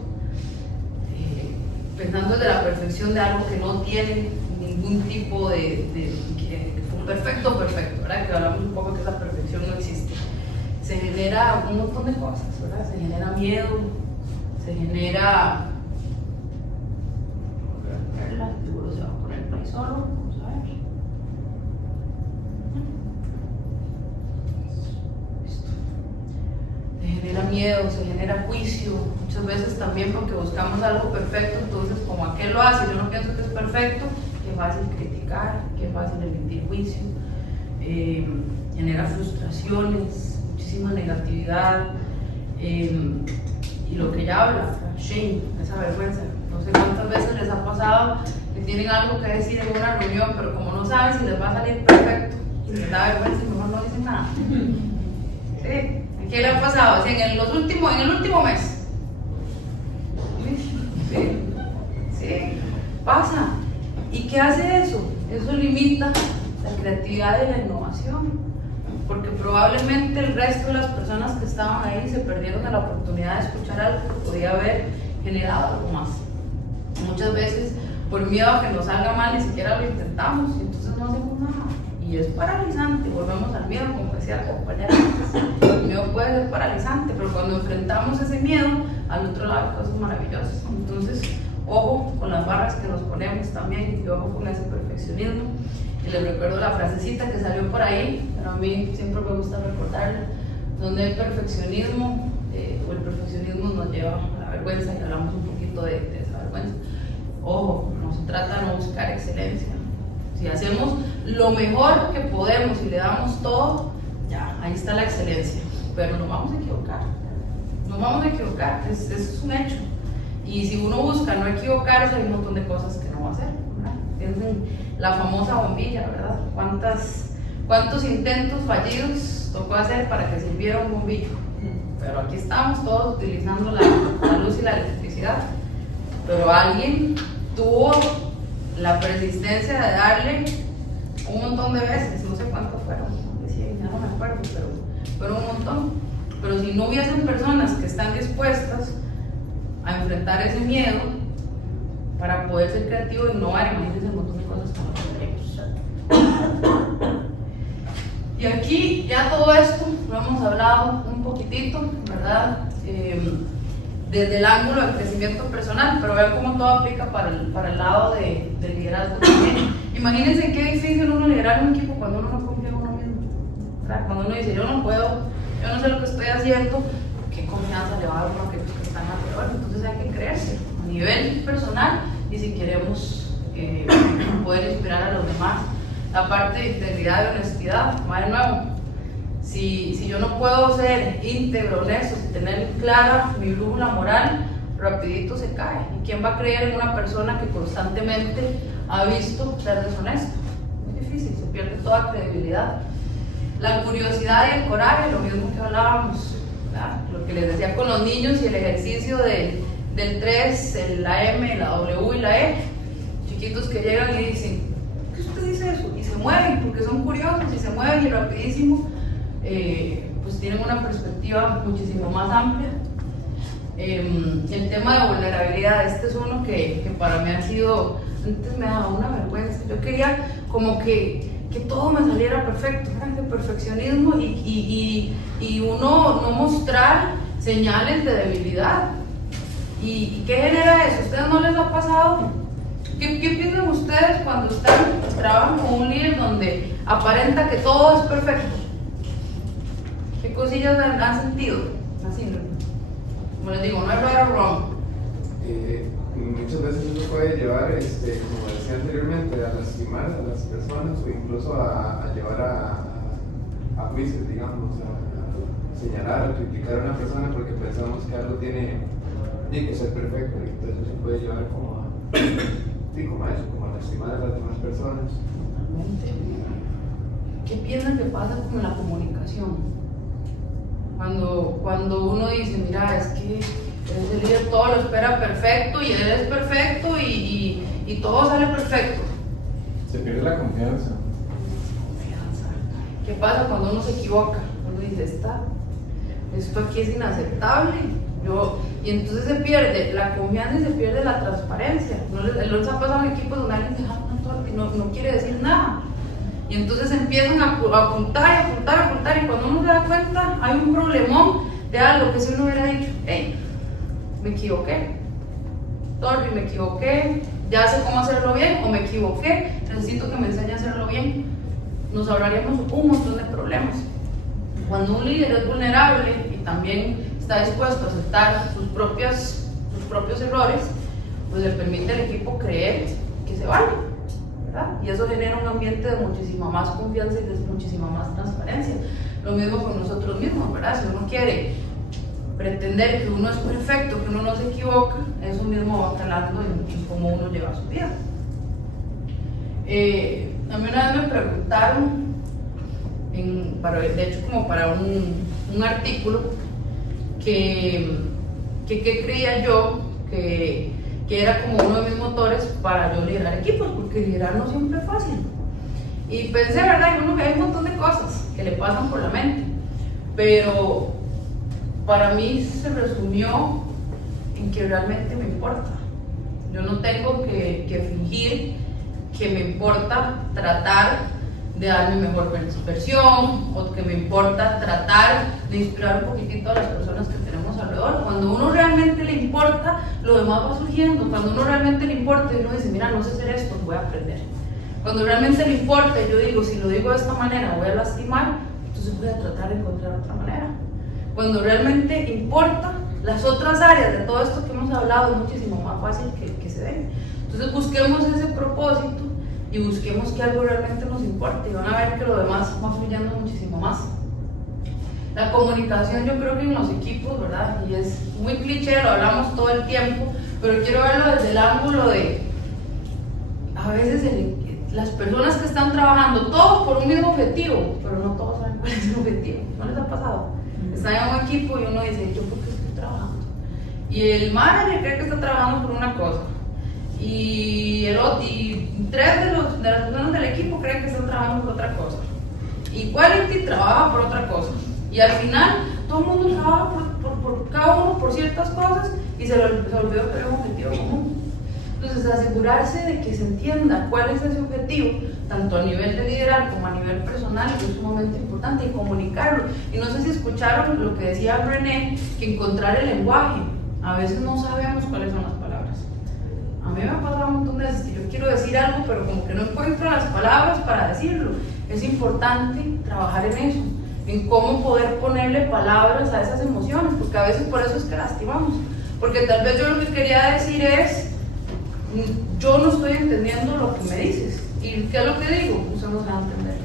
pensando de la perfección de algo que no tiene ningún tipo que fue perfecto, ¿verdad? Que hablamos un poco que esa perfección no existe. Se genera un montón de cosas, ¿verdad? Se genera miedo, se genera... Seguro se va a poner ahí solo, vamos a ver. Se genera miedo, se genera juicio, muchas veces también porque buscamos algo perfecto, entonces como aquel lo hace, yo no pienso que es perfecto, qué fácil criticar, qué fácil emitir juicio, genera frustraciones, muchísima negatividad, y lo que ella habla, shame, esa vergüenza. No sé cuántas veces les ha pasado que tienen algo que decir en una reunión, pero como no saben si les va a salir perfecto, y les da vergüenza y mejor no dicen nada. ¿Sí? ¿Qué le ha pasado? ¿Sí? En el último mes. Sí, pasa. ¿Y qué hace eso? Eso limita la creatividad y la innovación. Porque probablemente el resto de las personas que estaban ahí se perdieron de la oportunidad de escuchar algo que podía haber generado algo más. Muchas veces, por miedo a que nos salga mal, ni siquiera lo intentamos y entonces no hacemos nada. Y es paralizante. Volvemos al miedo, como decía la compañera antes. el miedo puede ser paralizante, pero cuando enfrentamos ese miedo, al otro lado hay cosas maravillosas. Entonces, ojo con las barras que nos ponemos también y ojo con ese perfeccionismo. Y les recuerdo la frasecita que salió por ahí, pero a mí siempre me gusta recordarla, donde el perfeccionismo o el perfeccionismo nos lleva a la vergüenza, y hablamos un poquito de esa vergüenza. Ojo, no se trata de no buscar excelencia. Si hacemos lo mejor que podemos y le damos todo, ya, ahí está la excelencia. Pero nos vamos a equivocar. Nos vamos a equivocar, es un hecho. Y si uno busca no equivocarse, hay un montón de cosas que no va a hacer, ¿verdad? Piensen la famosa bombilla, ¿verdad? ¿Cuántos intentos fallidos tocó hacer para que sirviera un bombillo? Pero aquí estamos todos utilizando la luz y la electricidad. Pero alguien tuvo la persistencia de darle un montón de veces, no sé cuántos fueron, ya no me acuerdo, pero fueron un montón. Pero si no hubiesen personas que están dispuestas a enfrentar ese miedo para poder ser creativo e innovar, imagínense un montón de cosas que no tendremos. Y aquí ya todo esto lo hemos hablado un poquitito, ¿verdad? Desde el ángulo del crecimiento personal, pero vean cómo todo aplica para el lado del liderazgo también. Imagínense qué difícil uno liderar un equipo cuando uno no confía en uno mismo, ¿verdad? Cuando uno dice yo no puedo, yo no sé lo que estoy haciendo, ¿qué confianza le va a dar uno a aquellos que están alrededor? Entonces hay que creerse a nivel personal y si queremos poder inspirar a los demás. La parte de integridad y honestidad, va de nuevo. Si yo no puedo ser íntegro, honesto, si tener clara mi brújula moral, rapidito se cae. ¿Y quién va a creer en una persona que constantemente ha visto ser deshonesto? Muy difícil, se pierde toda credibilidad. La curiosidad y el coraje, lo mismo que hablábamos, ¿verdad? Lo que les decía con los niños y el ejercicio del 3, la M, la W y la E. Chiquitos que llegan y dicen, ¿por qué usted dice eso? Y se mueven, porque son curiosos y se mueven y rapidísimo. Pues tienen una perspectiva muchísimo más amplia. El tema de vulnerabilidad, este es uno que para mí ha sido, antes me daba una vergüenza, yo quería como que todo me saliera perfecto, ¿verdad? De perfeccionismo y uno no mostrar señales de debilidad. ¿Y qué genera eso? ¿A ustedes no les ha pasado? ¿Qué piensan ustedes cuando trabajan con un líder donde aparenta que todo es perfecto? ¿Qué cosillas han sentido? Así, ¿no? Como les digo, no es right or wrong. Muchas veces eso puede llevar, como decía anteriormente, a lastimar a las personas o incluso a llevar a juicios, digamos, a señalar o criticar a una persona porque pensamos que algo tiene que ser perfecto, y entonces eso puede llevar como a lastimar a las demás personas. ¿Qué piensan que pasa con la comunicación? Cuando uno dice, mira, es que ese líder todo lo espera perfecto y él es perfecto y todo sale perfecto. Se pierde la confianza. ¿Qué pasa cuando uno se equivoca? Uno dice, esto aquí es inaceptable. Y entonces se pierde la confianza y se pierde la transparencia. ¿No les ha pasado en equipos donde alguien no quiere decir nada? Y entonces empiezan a apuntar y cuando uno se da cuenta hay un problemón de algo que si uno hubiera dicho, hey, me equivoqué, sorry, me equivoqué, ya sé cómo hacerlo bien, o me equivoqué, necesito que me enseñe a hacerlo bien, nos ahorraríamos un montón de problemas. Cuando un líder es vulnerable y también está dispuesto a aceptar sus propios errores, pues le permite al equipo creer que se vale, ¿verdad? Y eso genera un ambiente de muchísima más confianza y de muchísima más transparencia. Lo mismo con nosotros mismos, ¿verdad? Si uno quiere pretender que uno es perfecto, que uno no se equivoca, eso mismo va calando en cómo uno lleva su vida. A mí una vez me preguntaron, de hecho como para un artículo, que creía yo que era como uno de mis motores para yo liderar equipos, porque liderar no siempre es fácil. Y pensé, ¿verdad? Que hay un montón de cosas que le pasan por la mente, pero para mí se resumió en que realmente me importa. Yo no tengo que fingir que me importa tratar de dar mi mejor versión, o que me importa tratar de inspirar un poquitito a las personas que tenemos alrededor. Cuando uno realmente le importa, lo demás va surgiendo. Cuando uno realmente le importa y uno dice, mira, no sé hacer esto, voy a aprender. Cuando realmente le importa y yo digo, si lo digo de esta manera voy a lastimar, entonces voy a tratar de encontrar otra manera. Cuando realmente importa, las otras áreas de todo esto que hemos hablado es muchísimo más fácil que se den. Entonces busquemos ese propósito y busquemos que algo realmente nos importe y van a ver que lo demás va fluyendo muchísimo más. La comunicación, yo creo que en los equipos, ¿verdad? Y es muy cliché, lo hablamos todo el tiempo, pero quiero verlo desde el ángulo de a veces las personas que están trabajando todos por un mismo objetivo, pero no todos saben cuál es el objetivo. ¿No les ha pasado? Están en un equipo y uno dice, ¿yo por qué estoy trabajando? Y el manager cree que está trabajando por una cosa, y tres de las personas del equipo creen que están trabajando por otra cosa, y Quality trabaja por otra cosa, y al final todo el mundo trabaja por cada uno por ciertas cosas y se olvidó que era un objetivo común. Entonces, asegurarse de que se entienda cuál es ese objetivo, tanto a nivel de liderar como a nivel personal, es sumamente importante, y comunicarlo. Y no sé si escucharon lo que decía Brené, que encontrar el lenguaje. A veces no sabemos cuáles son las palabras. A mí me ha pasado un montón de veces que yo quiero decir algo, pero como que no encuentro las palabras para decirlo. Es importante trabajar en eso, en cómo poder ponerle palabras a esas emociones, porque a veces por eso es que lastimamos. Porque tal vez yo lo que quería decir es, yo no estoy entendiendo lo que me dices. ¿Y qué es lo que digo? Usted no se va a entender.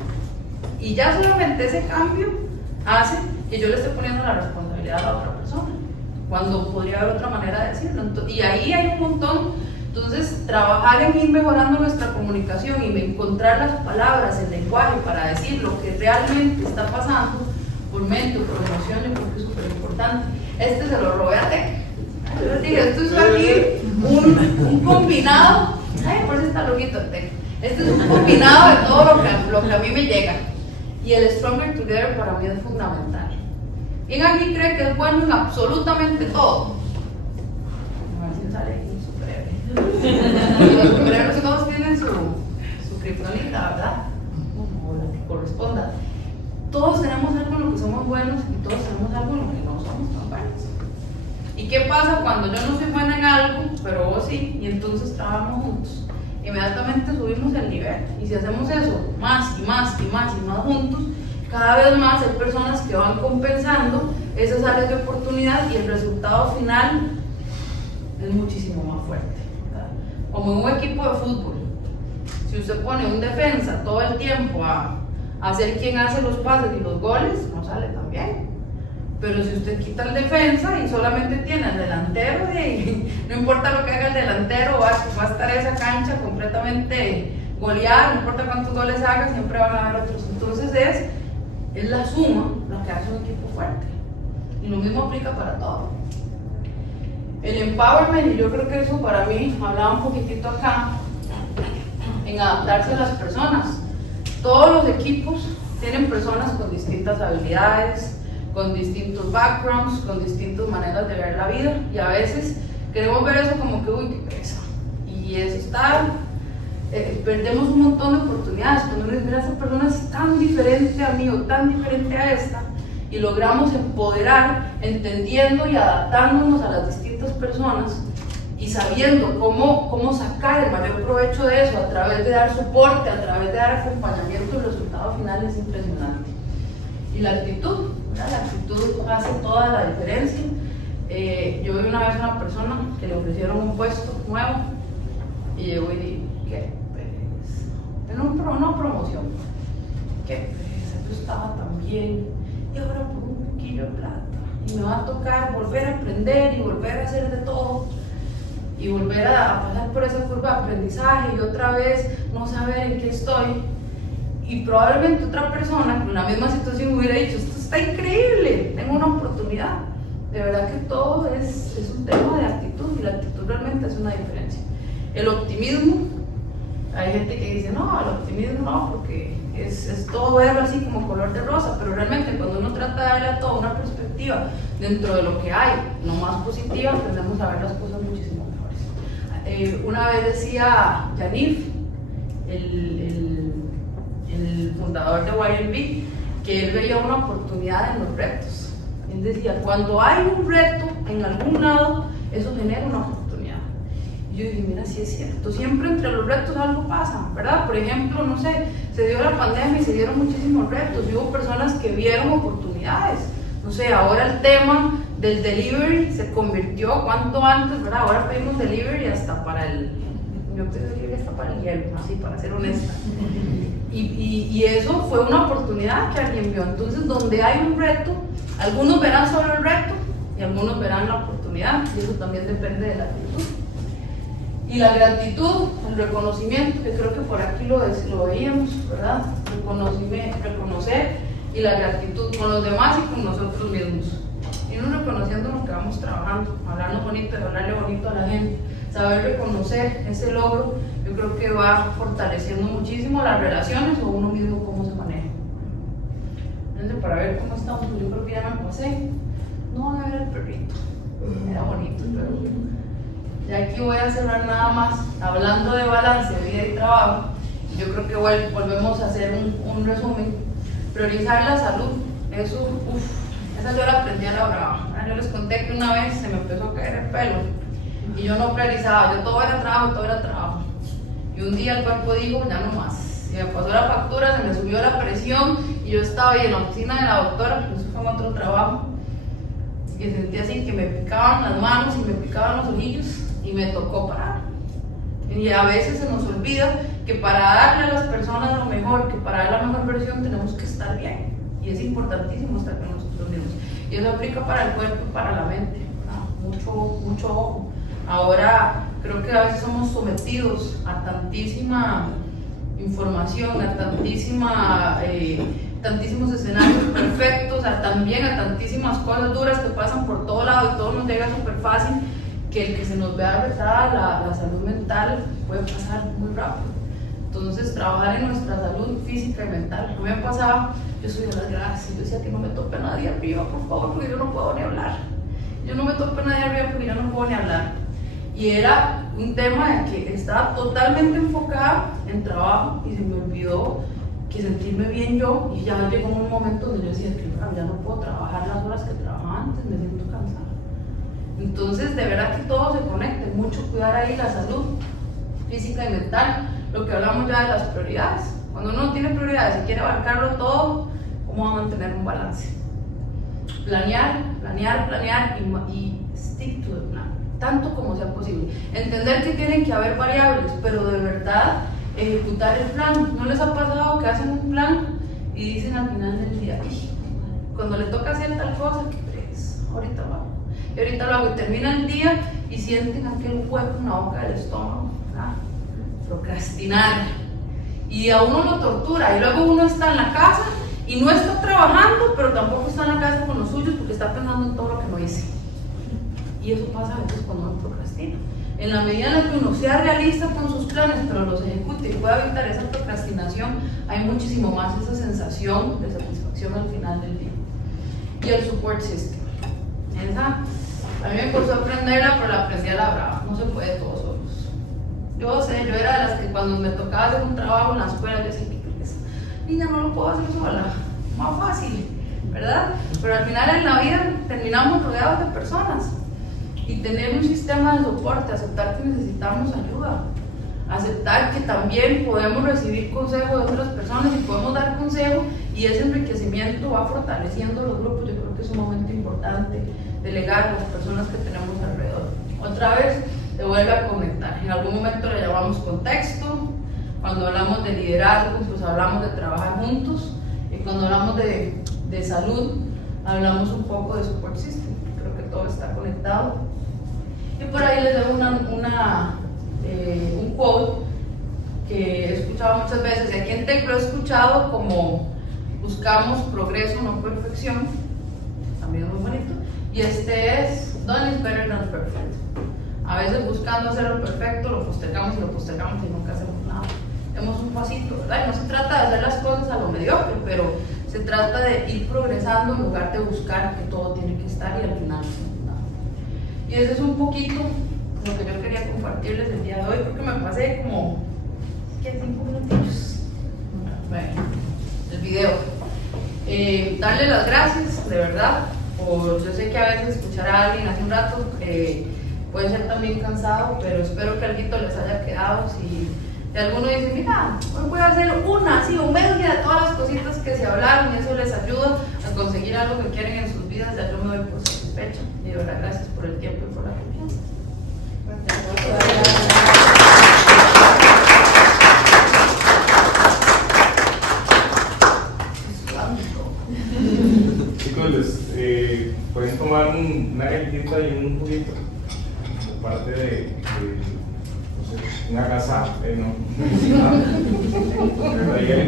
Y ya solamente ese cambio hace que yo le esté poniendo la responsabilidad a la otra persona, cuando podría haber otra manera de decirlo. Y ahí hay un montón. Entonces, trabajar en ir mejorando nuestra comunicación y encontrar las palabras, el lenguaje para decir lo que realmente está pasando por mente o por emoción, yo creo que es súper importante. Este se lo robé a Tec. Yo les dije, esto es aquí un combinado. Ay, por eso está loquito Tec. Este es un combinado de todo lo que a mí me llega. Y el Stronger Together para mí es fundamental. ¿Quién aquí cree que es bueno en absolutamente todo? A ver si sale aquí un superhéroe. Los superhéroes todos tienen su kriptonita, ¿verdad? O la que corresponda. Todos tenemos algo en lo que somos buenos y todos tenemos algo en lo que no somos tan buenos. ¿Y qué pasa cuando yo no soy buena en algo, pero vos sí? Y entonces trabajamos juntos. Inmediatamente subimos el nivel. Y si hacemos eso más y más y más y más juntos, cada vez más hay personas que van compensando esas áreas de oportunidad y el resultado final es muchísimo más fuerte, ¿verdad? Como en un equipo de fútbol, si usted pone un defensa todo el tiempo a ser quien hace los pases y los goles, no sale tan bien. Pero si usted quita el defensa y solamente tiene al delantero, no importa lo que haga el delantero, va a estar esa cancha completamente goleada, no importa cuántos goles haga, siempre van a haber otros. Entonces es la suma lo que hace un equipo fuerte. Y lo mismo aplica para todo. El empowerment, y yo creo que eso para mí, hablaba un poquitito acá, en adaptarse a las personas. Todos los equipos tienen personas con distintas habilidades, con distintos backgrounds, con distintas maneras de ver la vida, y a veces queremos ver eso como que, uy, qué pereza, y eso está, perdemos un montón de oportunidades cuando uno dice, mira, esa persona es tan diferente a mí o tan diferente a esta, y logramos empoderar, entendiendo y adaptándonos a las distintas personas y sabiendo cómo sacar el mayor provecho de eso a través de dar soporte, a través de dar acompañamiento. El resultado final es impresionante. Y la actitud, ¿verdad? La actitud hace toda la diferencia. Yo vi una vez a una persona que le ofrecieron un puesto nuevo y llegó y dije, qué pereza, una promoción, qué pereza, yo estaba tan bien y ahora por un poquillo de plata y me va a tocar volver a aprender y volver a hacer de todo y volver a pasar por esa curva de aprendizaje y otra vez no saber en qué estoy. Y probablemente otra persona con la misma situación hubiera dicho, esto está increíble, tengo una oportunidad. De verdad que todo es un tema de actitud, y la actitud realmente hace una diferencia. El optimismo, hay gente que dice, no, el optimismo no, porque es todo verlo así como color de rosa, pero realmente cuando uno trata de darle a todo una perspectiva dentro de lo que hay, lo más positiva, tendemos a ver las cosas muchísimo mejores. Una vez decía Yanif, el fundador de YNB, que él veía una oportunidad en los retos. Él decía, cuando hay un reto en algún lado, eso genera una oportunidad. Y yo dije, mira, sí es cierto, siempre entre los retos algo pasa, ¿verdad? Por ejemplo, no sé, se dio la pandemia y se dieron muchísimos retos, y hubo personas que vieron oportunidades. No sé, ahora el tema del delivery se convirtió, ¿cuánto antes, verdad? Ahora pedimos delivery hasta para el... Yo pido delivery hasta para el hielo, así, para ser honesta. Y eso fue una oportunidad que alguien vio. Entonces, donde hay un reto, algunos verán solo el reto y algunos verán la oportunidad, y eso también depende de la actitud. Y la gratitud, el reconocimiento, que creo que por aquí lo veíamos, ¿verdad? Reconocer y la gratitud con los demás y con nosotros mismos. Irnos reconociendo lo que vamos trabajando, hablando bonito, hablarle bonito a la gente, saber reconocer ese logro, yo creo que va fortaleciendo muchísimo las relaciones o uno mismo cómo se maneja. Entonces, para ver cómo estamos, yo creo que ya me pasé. No van a ver el perrito, era bonito, pero ya aquí voy a cerrar nada más hablando de balance, vida y trabajo. Yo creo que volvemos a hacer un resumen. Priorizar la salud, eso, esa yo la aprendí a la brava. Yo les conté que una vez se me empezó a caer el pelo y yo no priorizaba, yo todo era trabajo. Y un día el cuerpo dijo, ya no más. Y me pasó la factura, se me subió la presión y yo estaba ahí en la oficina de la doctora, eso fue en otro trabajo, y sentí así que me picaban las manos y me picaban los ojillos y me tocó parar. Y a veces se nos olvida que para darle a las personas lo mejor, que para dar la mejor versión tenemos que estar bien. Y es importantísimo estar con nosotros mismos. Y eso aplica para el cuerpo y para la mente, ¿verdad? Mucho ojo. Ahora creo que a veces somos sometidos a tantísima información, a tantísimos escenarios perfectos, también a tantísimas cosas duras que pasan por todo lado y todo nos llega súper fácil, que el que se nos vea afectada la salud mental puede pasar muy rápido. Entonces, trabajar en nuestra salud física y mental. A mí me pasaba, yo subía las gradas y yo decía que no me tope nadie arriba, por favor, porque yo no puedo ni hablar. Yo no me tope nadie arriba porque yo no puedo ni hablar. Y era un tema de que estaba totalmente enfocada en trabajo y se me olvidó que sentirme bien yo, y ya llegó un momento donde yo decía que ya no puedo trabajar las horas que trabajaba antes, me siento cansada. Entonces, de verdad que todo se conecta, mucho cuidar ahí la salud física y mental, lo que hablamos ya de las prioridades. Cuando uno no tiene prioridades y quiere abarcarlo todo, ¿cómo va a mantener un balance? Planear y stick to the plan, tanto como sea posible. Entender que tienen que haber variables, pero de verdad ejecutar el plan. ¿No les ha pasado que hacen un plan y dicen al final del día, cuando le toca hacer tal cosa, ¿qué crees? Ahorita lo hago. Y ahorita lo hago y termina el día y sienten aquel hueco en la boca del estómago, ¿verdad? Procrastinar. Y a uno lo tortura y luego uno está en la casa y no está trabajando, pero tampoco está en la casa con los suyos porque está pensando en todo lo que no hice. Y eso pasa a veces cuando uno procrastina. En la medida en la que uno sea realista con sus planes, pero los ejecute y pueda evitar esa procrastinación, hay muchísimo más esa sensación de satisfacción al final del día. Y el support system. Esa, a mí me costó aprenderla, pero la aprendí a la brava. No se puede todos solos. Yo sé, yo era de las que cuando me tocaba hacer un trabajo en la escuela, yo decía, ¿qué crees? Niña, no lo puedo hacer sola. Más fácil, ¿verdad? Pero al final en la vida terminamos rodeados de personas. Y tener un sistema de soporte, aceptar que necesitamos ayuda, aceptar que también podemos recibir consejo de otras personas y podemos dar consejo, y ese enriquecimiento va fortaleciendo los grupos. Yo creo que es un momento importante, delegar a las personas que tenemos alrededor. Otra vez te vuelve a conectar. En algún momento le llamamos contexto, cuando hablamos de liderazgo pues hablamos de trabajar juntos, y cuando hablamos de salud hablamos un poco de support system. Creo que todo está conectado. Y por ahí les dejo un quote que he escuchado muchas veces, y aquí en TEC lo he escuchado como buscamos progreso, no perfección, también es muy bonito, y este es done is better than perfect. A veces buscando hacerlo perfecto, lo postergamos y nunca hacemos nada. Demos un pasito, ¿verdad? Y no se trata de hacer las cosas a lo mediocre, pero se trata de ir progresando en lugar de buscar que todo tiene que estar y al final nada. Y ese es un poquito lo que yo quería compartirles el día de hoy, porque me pasé como 5 minutos. Bueno, el video. Darle las gracias, de verdad, yo sé que a veces escuchar a alguien hace un rato puede ser también cansado, pero espero que algo les haya quedado. Si alguno dice, mira, hoy voy a hacer un media de todas las cositas que se hablaron y eso les ayuda a conseguir algo que quieren en sus vidas, ya yo me doy por satisfecha. Y de verdad, gracias por el tiempo y por la confianza. Chicos, pueden tomar una galletita y un juguito por parte de no sé, un agasajo, ¿no?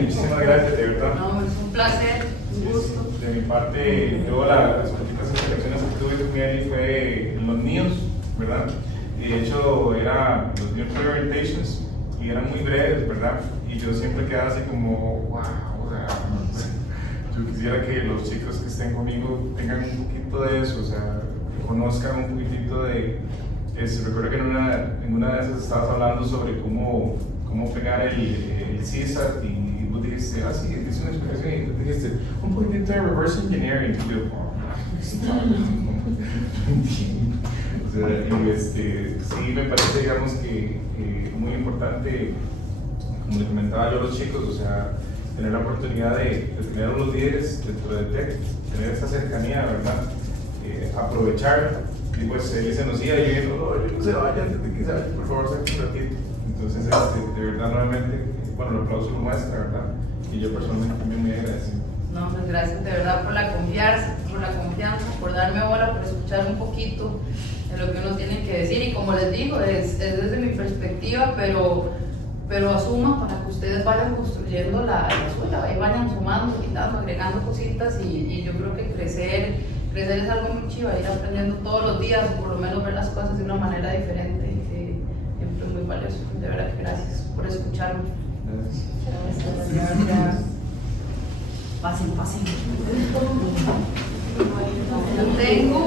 Muchísimas gracias, de verdad. No, es un placer, un gusto. De mi parte, yo las poquitas interacciones que tuve con él fue en los míos, ¿verdad? Y de hecho eran los New Orientations y eran muy breves, ¿verdad? Y yo siempre quedaba así como, wow, o sea, yo quisiera que los chicos que estén conmigo tengan un poquito de eso, o sea, conozcan un poquitito de eso. Recuerdo que en una de esas estabas hablando sobre cómo pegar el César y vos dijiste, sí, es una explicación, y tú dijiste, un poquitito de reverse engineering, y yo, o sea, sí me parece, digamos, que muy importante, como le comentaba yo a los chicos, o sea, tener la oportunidad de tener a unos líderes dentro de TEC, tener esa cercanía, ¿verdad? Aprovechar, y pues él se nos iba y yo dije, no se vayan, antes de que se vayan, por favor, saquen un ratito. Entonces, de verdad, nuevamente, bueno, el aplauso lo muestra, ¿verdad? Y yo personalmente también muy agradecido. No, pues gracias de verdad por la confianza, por darme bola, por escuchar un poquito de lo que uno tiene que decir. Y como les digo, es desde mi perspectiva, pero asuma para que ustedes vayan construyendo la suya, y vayan sumando, quitando, agregando cositas. Y yo creo que crecer es algo muy chido, ir aprendiendo todos los días, o por lo menos ver las cosas de una manera diferente. Siempre es muy valioso. De verdad que gracias por escucharme. Gracias. Pasen. Yo tengo